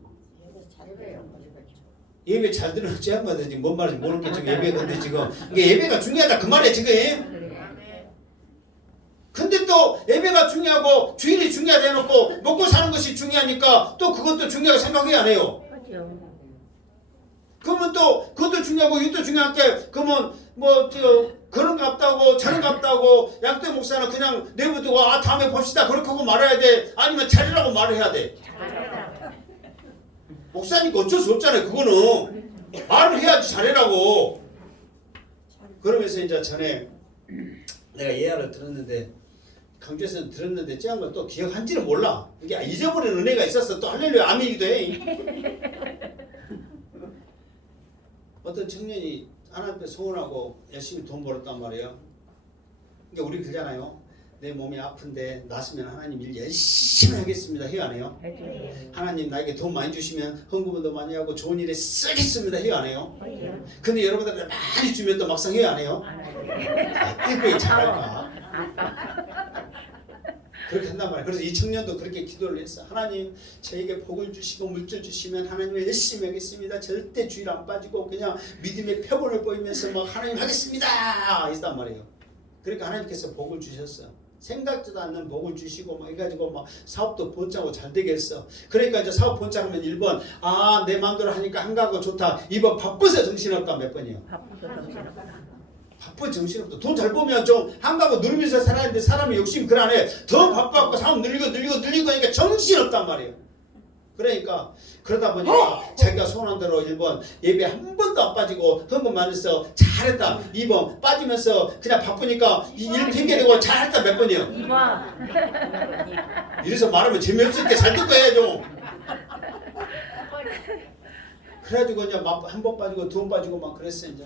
예배 잘 드리는 제 한마디지 뭔 말인지 모르겠지만 예배가 근데 지금 이게 예배가 중요하다 그 말이야 지금. 근데 또 예배가 중요하고 주일이 중요하다 해놓고 먹고 사는 것이 중요하니까 또 그것도 중요하게 생각해 안 해요. 그러면 또 그것도 중요하고 이것도 중요한 게 그러면 뭐 그런 값다고 저런 값다고 양떼 목사는 그냥 내버두고 다음에 봅시다 그렇게 하고 말해야 돼? 아니면 잘해라고 말을 해야 돼? 목사니까 어쩔 수 없잖아요. 그거는 말을 해야지 잘해라고. 그러면서 이제 전에 내가 예화를 들었는데 강주에서는 들었는데 째한 걸 또 기억한지는 몰라. 이게 잊어버린 은혜가 있었어. 또 할렐루야 아멘이기도 해. 어떤 청년이 하나님 앞에 소원하고 열심히 돈 벌었단 말이에요. 그러니까 우리 그러잖아요. 내 몸이 아픈데 낫으면 하나님 일 열심히 하겠습니다. 해요 안 해요? 하나님 나에게 돈 많이 주시면 헌금도 많이 하고 좋은 일에 쓰겠습니다. 해요 안 해요? 근데 여러분들 많이 주면 또 막상 해요 안 해요? 어떻게 잘할까? 그렇게 한단 말이야. 그래서 이 청년도 그렇게 기도를 했어. 하나님 저에게 복을 주시고 물질 주시면 하나님을 열심히 하겠습니다. 절대 주일 안 빠지고 그냥 믿음의 표본을 보이면서 막 하나님 하겠습니다 했단 말이에요. 그러니까 하나님께서 복을 주셨어. 생각지도 않는 복을 주시고 막 해가지고 막 사업도 번창하고 잘 되겠어. 그러니까 이제 사업 번창하면 1번 내 마음대로 하니까 한가하고 좋다. 2번 바빠서 정신없다. 몇 번이요? 바쁘서 정신없다. 바빠 정신없다. 돈 잘 보면 좀 한가하고 누리면서 살아야 되는데 사람이 욕심 그 안에 더 바빠갖고 사람 늘리고 하니까 정신없단 말이에요. 그러니까 그러다 보니까 자기가 소원한 대로 1번 예배 한 번도 안 빠지고 헌금 많이 해서 잘했다. 2번 빠지면서 그냥 바쁘니까 일 핑계대고 잘했다. 몇 번이요? 2번. 이래서 말하면 재미없을 때 잘 듣고 해야죠. 그래가지고 이제 한 번 빠지고 두 번 빠지고 막 그랬어 이제.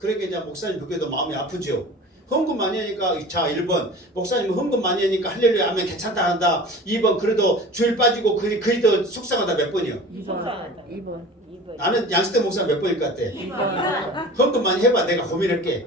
그러니까 이제 목사님 그게도 마음이 아프죠. 헌금 많이 하니까 자 1번 목사님 헌금 많이 하니까 할렐루야 하면 괜찮다 한다. 2번 그래도 주일 빠지고 그게 더 속상하다. 몇 번이요? 2번. 나는 양수대 목사 몇 번일 것 같아? 2번. 헌금 많이 해봐. 내가 고민할게.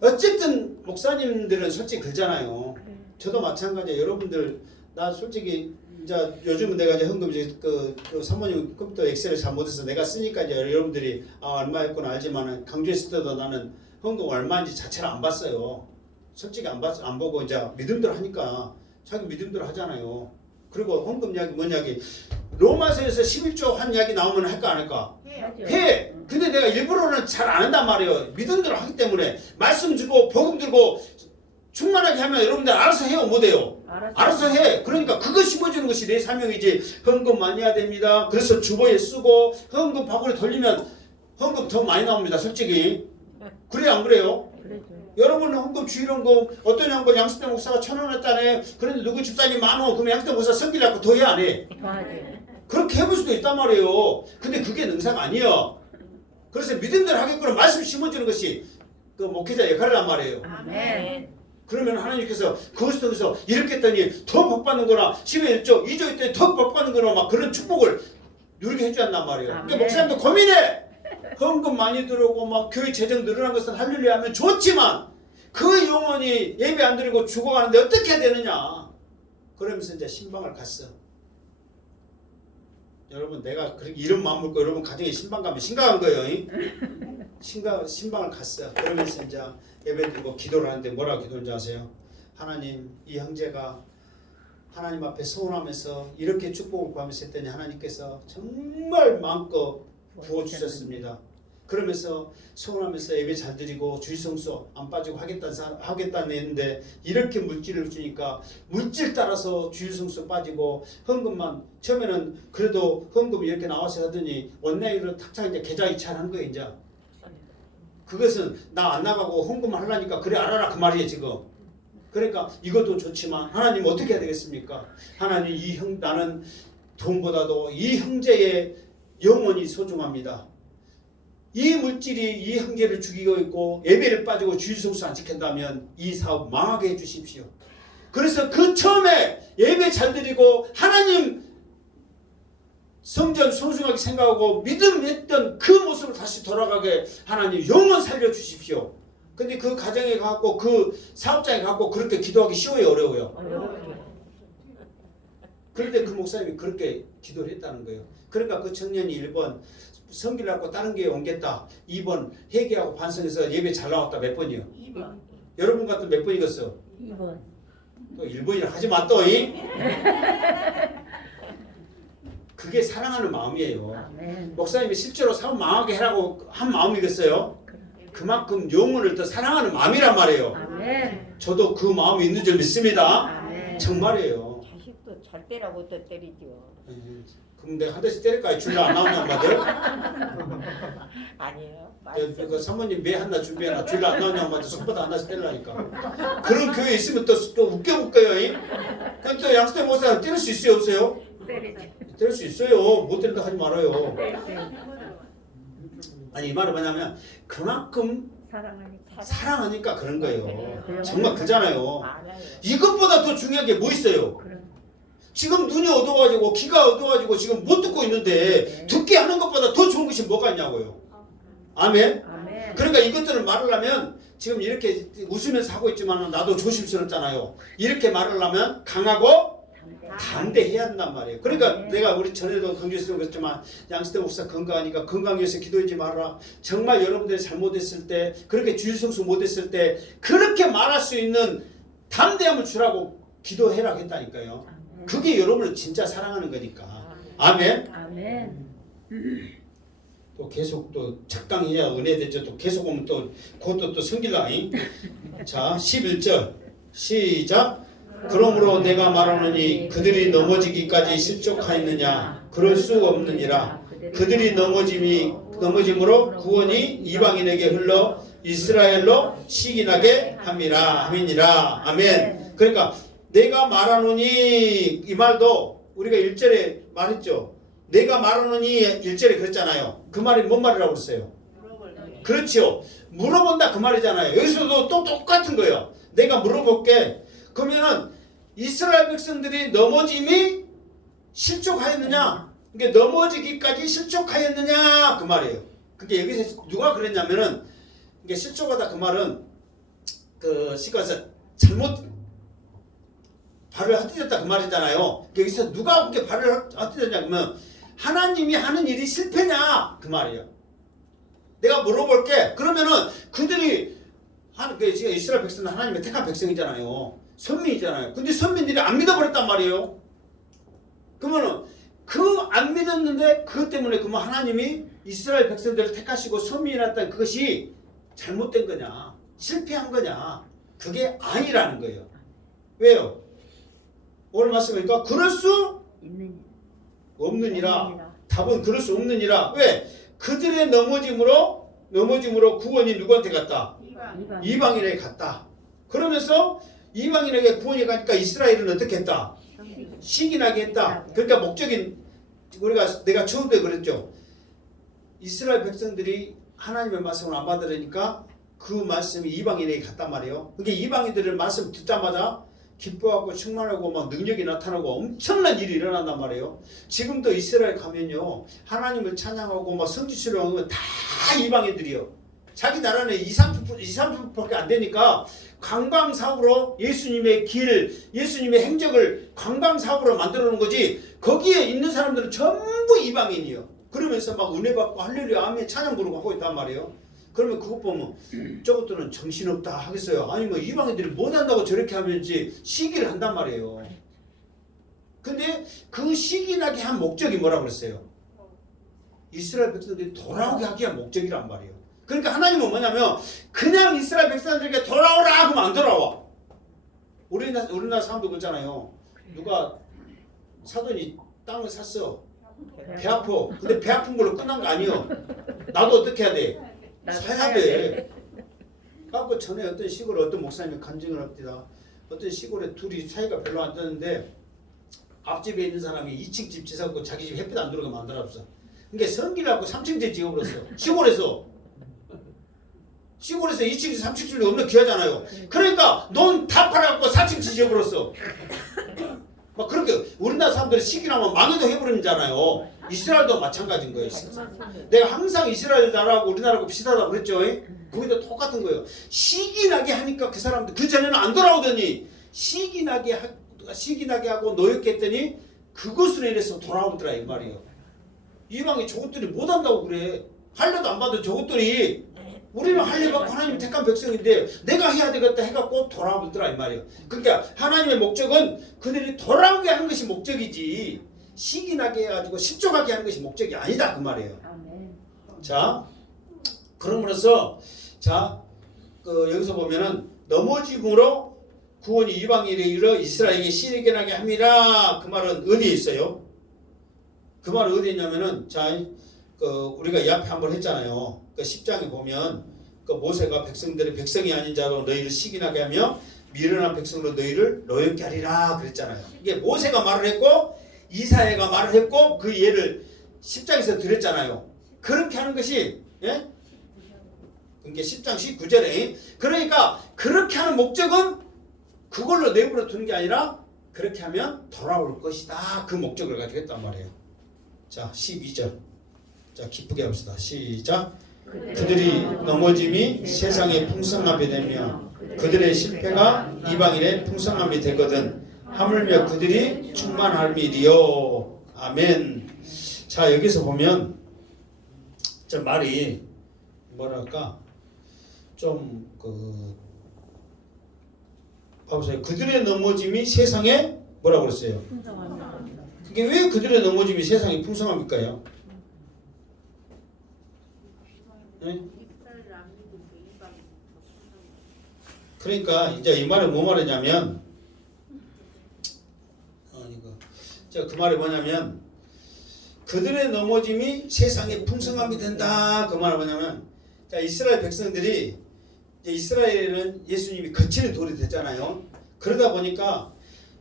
어쨌든 목사님들은 솔직히 그러잖아요. 저도 마찬가지예요. 여러분들 나 솔직히 이제 요즘은 내가 이제 헌금 이제 그 사모님 컴퓨터 엑셀을 잘 못해서 내가 쓰니까 이제 여러분들이 얼마였구나 알지만은 강조했을 때도 나는 헌금 얼마인지 자체를 안 봤어요. 솔직히 안 보고 이제 믿음대로 하니까 자기 믿음대로 하잖아요. 그리고 헌금 이야기 뭔 이야기 로마서에서 11조 한 이야기 나오면 할까 안 할까? 해. 근데 내가 일부러는 잘 안 한단 말이에요. 믿음대로 하기 때문에 말씀 주고 복음 들고 충만하게 하면 여러분들 알아서 해요. 못해요? 알아서 해. 그러니까 그거 심어주는 것이 내 사명이지. 헌금 많이 해야 됩니다. 그래서 주보에 쓰고 헌금 바구니 돌리면 헌금 더 많이 나옵니다. 솔직히. 그래요 안 그래요? 여러분 헌금 주일헌금 어떤 양반 양수대 목사가 1,000원 했다네. 그런데 누구 집사님 10,000원. 그러면 양수대 목사 성기려고 더 해 안 해? 그렇게 해볼 수도 있단 말이에요. 근데 그게 능사가 아니야. 그래서 믿음대로 하겠구나 말씀 심어주는 것이 그 목회자 역할이란 말이에요. 아멘. 그러면 하나님께서 그것을 통해서 이렇게 했더니 더 복받는 거나 10회 1조 2조 했더니 더 복받는 거나 막 그런 축복을 누리게 해주었단 말이에요. 그러니까 목사님도 고민해. 헌금 많이 들어오고 막 교회 재정 늘어난 것은 할렐루야 하면 좋지만 그 영혼이 예배 안 드리고 죽어가는데 어떻게 해야 되느냐. 그러면서 이제 신방을 갔어. 여러분 내가 그렇게 이런 마음 먹고 여러분 가정에 신방 가면 심각한 거예요. 신방을 갔어. 그러면서 이제 예배 드리고 기도를 하는데 뭐라고 기도했는지 아세요? 하나님 이 형제가 하나님 앞에 소원하면서 이렇게 축복을 구하면서 했더니 하나님께서 정말 마음껏 부어주셨습니다. 그러면서 소원하면서 예배 잘 드리고 주일성수 안 빠지고 하겠다는 했는데 이렇게 물질을 주니까 물질 따라서 주일성수 빠지고 헌금만 처음에는 그래도 헌금이 이렇게 나와서 하더니 원내일로 탁탁 이제 계좌 이체한 거예요. 이제 그것은 나 안 나가고 헌금 하려니까 그래 알아라 그 말이에요 지금. 그러니까 이것도 좋지만 하나님 어떻게 해야 되겠습니까? 하나님 나는 돈보다도 이 형제의 영혼이 소중합니다. 이 물질이 이 형제를 죽이고 있고 예배를 빠지고 주일성수 안 지킨다면 이 사업 망하게 해주십시오. 그래서 그 처음에 예배 잘 드리고 하나님 성전 소중하게 생각하고 믿음했던 그 모습으로 다시 돌아가게 하나님 영원 살려주십시오. 근데 그 가정에 가고 그 사업장에 가고 그렇게 기도하기 쉬워요 어려워요? 그런데 그 목사님이 그렇게 기도를 했다는 거예요. 그러니까 그 청년이 1번 성기를 갖고 다른 교회에 옮겼다. 2번 회개하고 반성해서 예배 잘 나왔다. 몇 번이요? 2번. 여러분 같은 몇 번이겠어? 2번. 또 1번이라 하지마 또. 그게 사랑하는 마음이에요. 아멘. 목사님이 실제로 사업 망하게 하라고 한 마음이겠어요? 그만큼 영혼을 더 사랑하는 마음이란 말이에요. 아멘. 저도 그 마음이 있는 줄 믿습니다. 아멘. 정말이에요. 자식도 잘 때라고 또 때리죠. 그럼 내가 한 대씩 때릴까요? 줄라 안 나오는 양반들? 아니에요. 그 사모님 매 하나 준비해놔. 줄라 안 나오는 양반들 손바닥 하나씩 때리라니까. 그런 교회 있으면 또 웃겨볼까요? 그럼 또 양수대 목사 때릴 수 있어요? 없어요? 때릴 수 있어요. 못 때린다 하지 말아요. 아니 이 말은 뭐냐면 그만큼 사랑하니까 그런 거예요. 정말 그잖아요. 많아요. 이것보다 더 중요한 게 뭐 있어요? 지금 눈이 어두워가지고 귀가 어두워가지고 지금 못 듣고 있는데 듣게 하는 것보다 더 좋은 것이 뭐가 있냐고요. 아멘? 아멘. 그러니까 이것들을 말을 하면 지금 이렇게 웃으면서 하고 있지만 나도 조심스럽잖아요. 이렇게 말을 하면 강하고 담대해야 한단 말이에요. 그러니까 내가 우리 전에도 강조해서 그랬지만 양시대 목사 건강하니까 건강 위해서 기도하지 말아라. 정말 여러분들이 잘못했을 때 그렇게 주일성수 못했을 때 그렇게 말할 수 있는 담대함을 주라고 기도해라 했다니까요. 그게 여러분을 진짜 사랑하는 거니까. 아멘. 아멘. 또 계속 또 작강해야 은혜 되죠. 또 계속 오면 또 그것도 또 성길라잉. 자 11절 시작. 그러므로 내가 말하노니 그들이 넘어지기까지 실족하였느냐 그럴 수 없느니라. 그들이 넘어짐으로 구원이 이방인에게 흘러 이스라엘로 시기나게 함이라. 아멘이라. 아멘. 그러니까 내가 말하노니 이 말도 우리가 1절에 말했죠. 내가 말하노니 1절에 그랬잖아요. 그 말이 뭔 말이라고 그랬어요? 그렇죠. 물어본다 그 말이잖아요. 여기서도 또 똑같은 거예요. 내가 물어볼게. 그러면은 이스라엘 백성들이 넘어짐이 실족하였느냐? 이게 넘어지기까지 실족하였느냐? 그 말이에요. 그게 여기서 누가 그랬냐면은 이게 실족하다 그 말은 그 시가서 잘못 발을 헛디뎠다 그 말이잖아요. 여기서 누가 그렇게 발을 헛디뎠냐 그러면 하나님이 하는 일이 실패냐 그 말이에요. 내가 물어볼게. 그러면은 그들이 지금 이스라엘 백성은 하나님의 택한 백성이잖아요. 선민이잖아요. 근데 선민들이 안 믿어버렸단 말이에요. 그러면은 그 안 믿었는데 그것 때문에 그러면 하나님이 이스라엘 백성들을 택하시고 선민이라던 그것이 잘못된 거냐 실패한 거냐 그게 아니라는 거예요. 왜요? 오늘 말씀이니까 그럴 수 없느니라. 답은 그럴 수 없느니라. 왜? 그들의 넘어짐으로 구원이 누구한테 갔다? 이방인에게 갔다. 그러면서 이방인에게 구원이 가니까 이스라엘은 어떻게 했다? 시기나게 했다. 그러니까 목적인 내가 처음에 그랬죠. 이스라엘 백성들이 하나님의 말씀을 안 받으려니까 그 말씀이 이방인에게 갔단 말이에요. 그게 이방인들의 말씀 듣자마자 기뻐하고 충만하고 막 능력이 나타나고 엄청난 일이 일어난단 말이에요. 지금도 이스라엘 가면요 하나님을 찬양하고 막 성지순례 하면 다 이방인들이요. 자기 나라는 2~3%밖에 안 되니까 관광사업으로 예수님의 길, 예수님의 행적을 관광사업으로 만들어 놓은 거지. 거기에 있는 사람들은 전부 이방인이요. 그러면서 막 은혜 받고 할렐루야 아멘 찬양 부르고 하고 있단 말이에요. 그러면 그것 보면 저것들은 정신없다 하겠어요. 아니 뭐 이방인들이 못한다고 저렇게 하면지 시기를 한단 말이에요. 근데 그 시기나게 한 목적이 뭐라고 그랬어요? 이스라엘 백성들이 돌아오게 하기 위한 목적이란 말이에요. 그러니까 하나님은 뭐냐면 그냥 이스라엘 백성들에게 돌아오라 하면 안 돌아와. 우리나라 사람도 그렇잖아요. 누가 사돈이 땅을 샀어. 배 아파. 근데 배 아픈 걸로 끝난 거 아니에요. 나도 어떻게 해야 돼? 사야 돼. 그래서 전에 어떤 시골에 어떤 목사님이 간증을 합니다. 어떤 시골에 둘이 사이가 별로 안 좋는데 앞집에 있는 사람이 2층 집 지사고 자기 집 햇빛 안 들어오게 만들어놨어. 그러니까 성기라고 3층째 지어버렸어. 시골에서 2층, 3층 집이 없는 귀하잖아요. 그러니까 넌 다 팔아갖고 4층 지어버렸어. 막 그렇게 우리나라 사람들이 시기라면 망해도 해버리잖아요. 이스라엘도 마찬가지인 거예요. 내가 항상 이스라엘 나라하고 우리나라하고 비슷하다고 그랬죠. 거기도 똑같은 거예요. 시기나게 하니까 그 사람들 그 전에는 안 돌아오더니 시기나게 하고 노역게 했더니 그것으로 인해서 돌아오더라 이 말이에요. 이방이 저것들이 못한다고 그래. 할례도 안 받은 저것들이 우리는 할례 받고 하나님 택한 백성인데 내가 해야 되겠다 해갖고 돌아오더라 이 말이에요. 그러니까 하나님의 목적은 그들이 돌아오게 하는 것이 목적이지 시기나게 해가지고 실족하게 하는 것이 목적이 아니다 그 말이에요. 자, 그러므로서 여기서 보면은 넘어짐으로 구원이 이방인에 이르러 이스라엘에게 시기나게 함이라. 그 말은 어디에 있어요? 그 말은 어디에 있냐면은 우리가 이 앞에 한번 했잖아요. 그 10장에 보면 그 모세가 백성들의 백성이 아닌 자로 너희를 시기나게 하며 미련한 백성으로 너희를 노역게 하리라 그랬잖아요. 이게 모세가 말을 했고 이사야가 말을 했고 그 예를 10장에서 드렸잖아요. 그렇게 하는 것이 그러니까 10장 19절에 그러니까 그렇게 하는 목적은 그걸로 내버려 두는 게 아니라 그렇게 하면 돌아올 것이다. 그 목적을 가지고 했단 말이에요. 자 12절 자 기쁘게 합시다. 시작. 그들이 넘어짐이 세상의 풍성함이 되며 그들의 실패가 이방인의 풍성함이 되거든 하물며 그들이 충만함이리요. 아멘. 자, 여기서 보면 저 말이 뭐랄까 좀 봐보세요. 그들의 넘어짐이 세상에 뭐라고 그랬어요? 그게 왜 그들의 넘어짐이 세상에 풍성합니까요? 네? 그러니까 이제 이 말은 뭐 말이냐면 그 말이 뭐냐면 그들의 넘어짐이 세상에 풍성함이 된다. 그 말은 뭐냐면 자, 이스라엘 백성들이 이스라엘에는 예수님이 거치는 돌이 됐잖아요. 그러다 보니까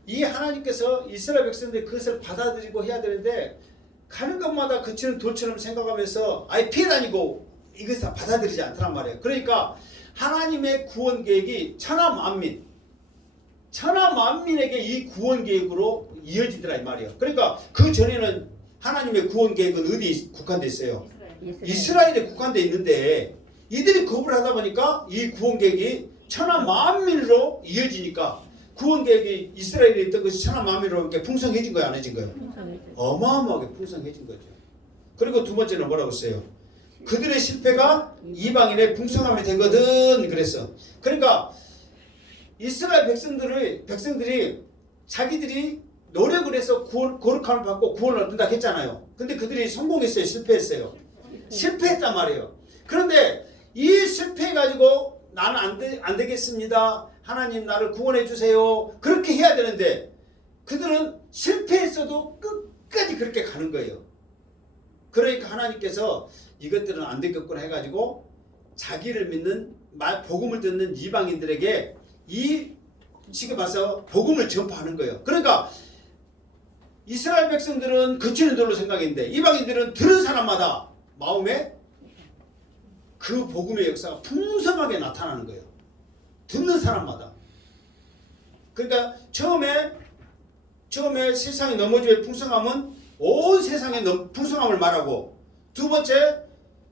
이 하나님께서 이스라엘 백성들이 그것을 받아들이고 해야 되는데 가는 것마다 거치는 돌처럼 생각하면서 아예 피해 다니고 이것을 다 받아들이지 않더란 말이에요. 그러니까 하나님의 구원 계획이 천하 만민에게 이 구원 계획으로 이어지더라 이 말이에요. 그러니까 그 전에는 하나님의 구원 계획은 어디 국한돼 있어요? 이스라엘에 국한돼 있는데 이들이 거부를 하다 보니까 이 구원 계획이 천하 만민으로 이어지니까 구원 계획이 이스라엘에 있던 것이 천하 만민으로 이렇게 풍성해진 거야, 안 해진 거예요? 어마어마하게 풍성해진 거죠. 그리고 두 번째는 뭐라고 했어요? 그들의 실패가 이방인의 풍성함이 되거든 그랬어. 그러니까 이스라엘 백성들이 자기들이 노력을 해서 거룩함을 받고 구원을 얻는다 했잖아요. 근데 그들이 성공했어요? 실패했어요? 실패했단 말이에요. 그런데 이 실패해가지고 나는 안 되겠습니다. 하나님 나를 구원해 주세요. 그렇게 해야 되는데 그들은 실패했어도 끝까지 그렇게 가는 거예요. 그러니까 하나님께서 이것들은 안 되겠구나 해가지고 자기를 믿는 복음을 듣는 이방인들에게 지금 와서 복음을 전파하는 거예요. 그러니까 이스라엘 백성들은 거치는 돌로 생각했는데 이방인들은 들은 사람마다 마음에 그 복음의 역사가 풍성하게 나타나는 거예요. 듣는 사람마다. 그러니까 처음에 세상의 넘어짐의 풍성함은 온 세상의 풍성함을 말하고 두 번째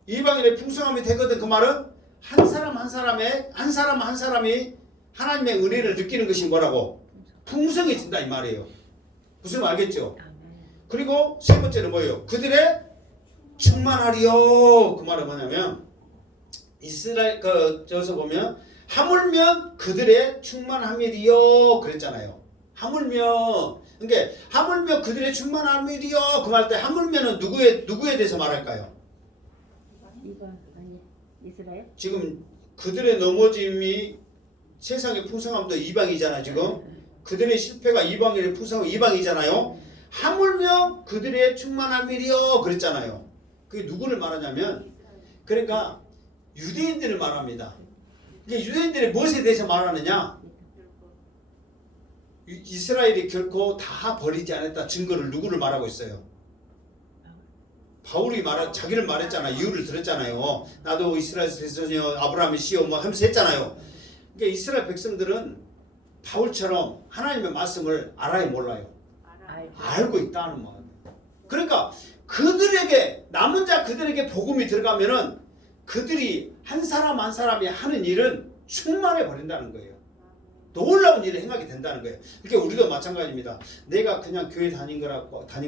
이방인의 풍성함이 되거든. 그 말은 한 사람 한 사람이 하나님의 은혜를 느끼는 것이 뭐라고? 풍성해진다 이 말이에요. 무슨 말 알겠죠? 그리고 세 번째는 뭐예요? 그들의 충만하리요. 그 말은 뭐냐면 이스라엘 저서 보면 하물며 그들의 충만함이리요 그랬잖아요. 하물며 그러니까 하물며 그들의 충만함이리요 그 말 때 하물며는 누구에 대해서 말할까요? 이스라엘? 지금 그들의 넘어짐이 세상의 풍성함도 이방이잖아 지금. 그들의 실패가 이방인의 풍성함 이방이잖아요. 하물며 그들의 충만함이리요 그랬잖아요. 그게 누구를 말하냐면 그러니까 유대인들을 말합니다. 이게 유대인들이 무엇에 대해서 말하느냐? 이스라엘이 결코 다 버리지 않았다 증거를 누구를 말하고 있어요? 바울이 자기를 말했잖아요. 이유를 들었잖아요. 나도 이스라엘 백성이요 아브라함의 씨요 뭐 하면서 했잖아요. 그러니까 이스라엘 백성들은 바울처럼 하나님의 말씀을 알아요 몰라요? 알고 있다는 말이에요. 그러니까 남은 자 그들에게 복음이 들어가면은 그들이 한 사람 한 사람이 하는 일은 충만해 버린다는 거예요. 놀라운 일을 행하게 된다는 거예요. 그러니까 우리도 마찬가지입니다. 내가 그냥 교회 다닌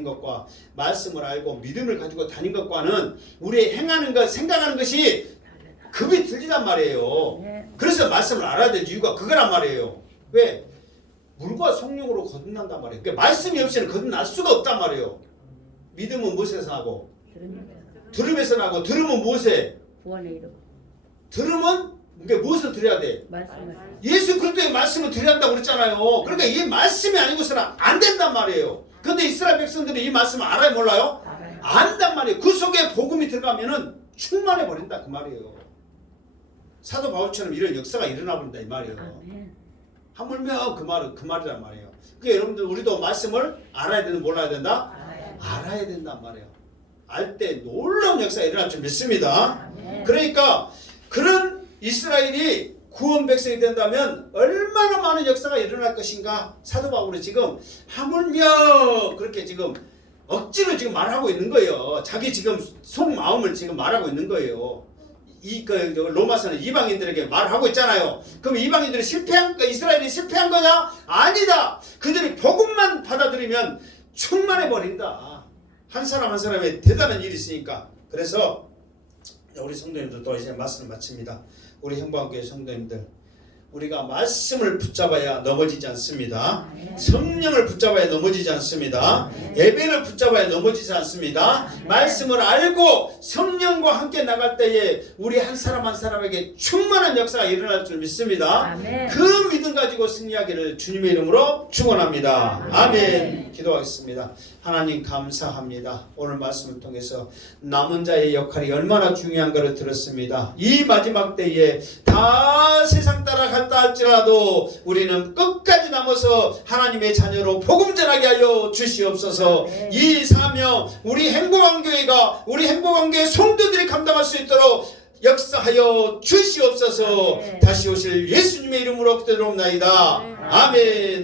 것과 말씀을 알고 믿음을 가지고 다닌 것과는 우리의 행하는 것, 생각하는 것이 급이 틀리단 말이에요. 그래서 말씀을 알아야 될 이유가 그거란 말이에요. 왜? 물과 성령으로 거듭난단 말이에요. 그러니까 말씀이 없이는 거듭날 수가 없단 말이에요. 믿음은 무엇에서 나고? 들음에서 나고 들음은 무엇에? 구원의 이름. 들음은 무엇을 드려야 돼? 말씀을. 예수 그리스도의 말씀을 드려야 한다고 그랬잖아요. 그러니까 이 말씀이 아니고서는 안 된단 말이에요. 그런데 이스라엘 백성들이 이 말씀을 알아요 몰라요? 알아요. 안단 말이에요. 그 속에 복음이 들어가면은 충만해 버린다 그 말이에요. 사도 바울처럼 이런 역사가 일어나 버린다 이 말이에요. 아멘. 하물며 그 말이란 말이에요. 그러니까 여러분들 우리도 말씀을 알아야 되는 몰라야 된다? 알아야 된단 말이에요. 알 때 놀라운 역사가 일어날 줄 믿습니다. 아멘. 그러니까 그런 이스라엘이 구원 백성이 된다면 얼마나 많은 역사가 일어날 것인가. 사도 바울이 지금 하물며 그렇게 지금 억지로 지금 말하고 있는 거예요. 자기 지금 속마음을 지금 말하고 있는 거예요. 로마서는 이방인들에게 말하고 있잖아요. 그럼 이방인들이 실패한 거, 이스라엘이 실패한 거냐? 아니다. 그들이 복음만 받아들이면 충만해 버린다. 한 사람 한 사람의 대단한 일이 있으니까. 그래서 우리 성도님들도 이제 말씀을 마칩니다. 우리 행복한교회 성도님들, 우리가 말씀을 붙잡아야 넘어지지 않습니다. 성령을 붙잡아야 넘어지지 않습니다. 예배를 붙잡아야 넘어지지 않습니다. 말씀을 알고 성령과 함께 나갈 때에 우리 한 사람 한 사람에게 충만한 역사가 일어날 줄 믿습니다. 그 믿음 가지고 승리하기를 주님의 이름으로 축원합니다. 아멘. 기도하겠습니다. 하나님 감사합니다. 오늘 말씀을 통해서 남은 자의 역할이 얼마나 중요한가를 들었습니다. 이 마지막 때에 다 세상 따라갔다 할지라도 우리는 끝까지 남아서 하나님의 자녀로 복음 전하게 하여 주시옵소서. 이 사명 우리 행복한교회가, 우리 행복한교회 성도들이 감당할 수 있도록 역사하여 주시옵소서. 다시 오실 예수님의 이름으로 기도드립니다. 아멘.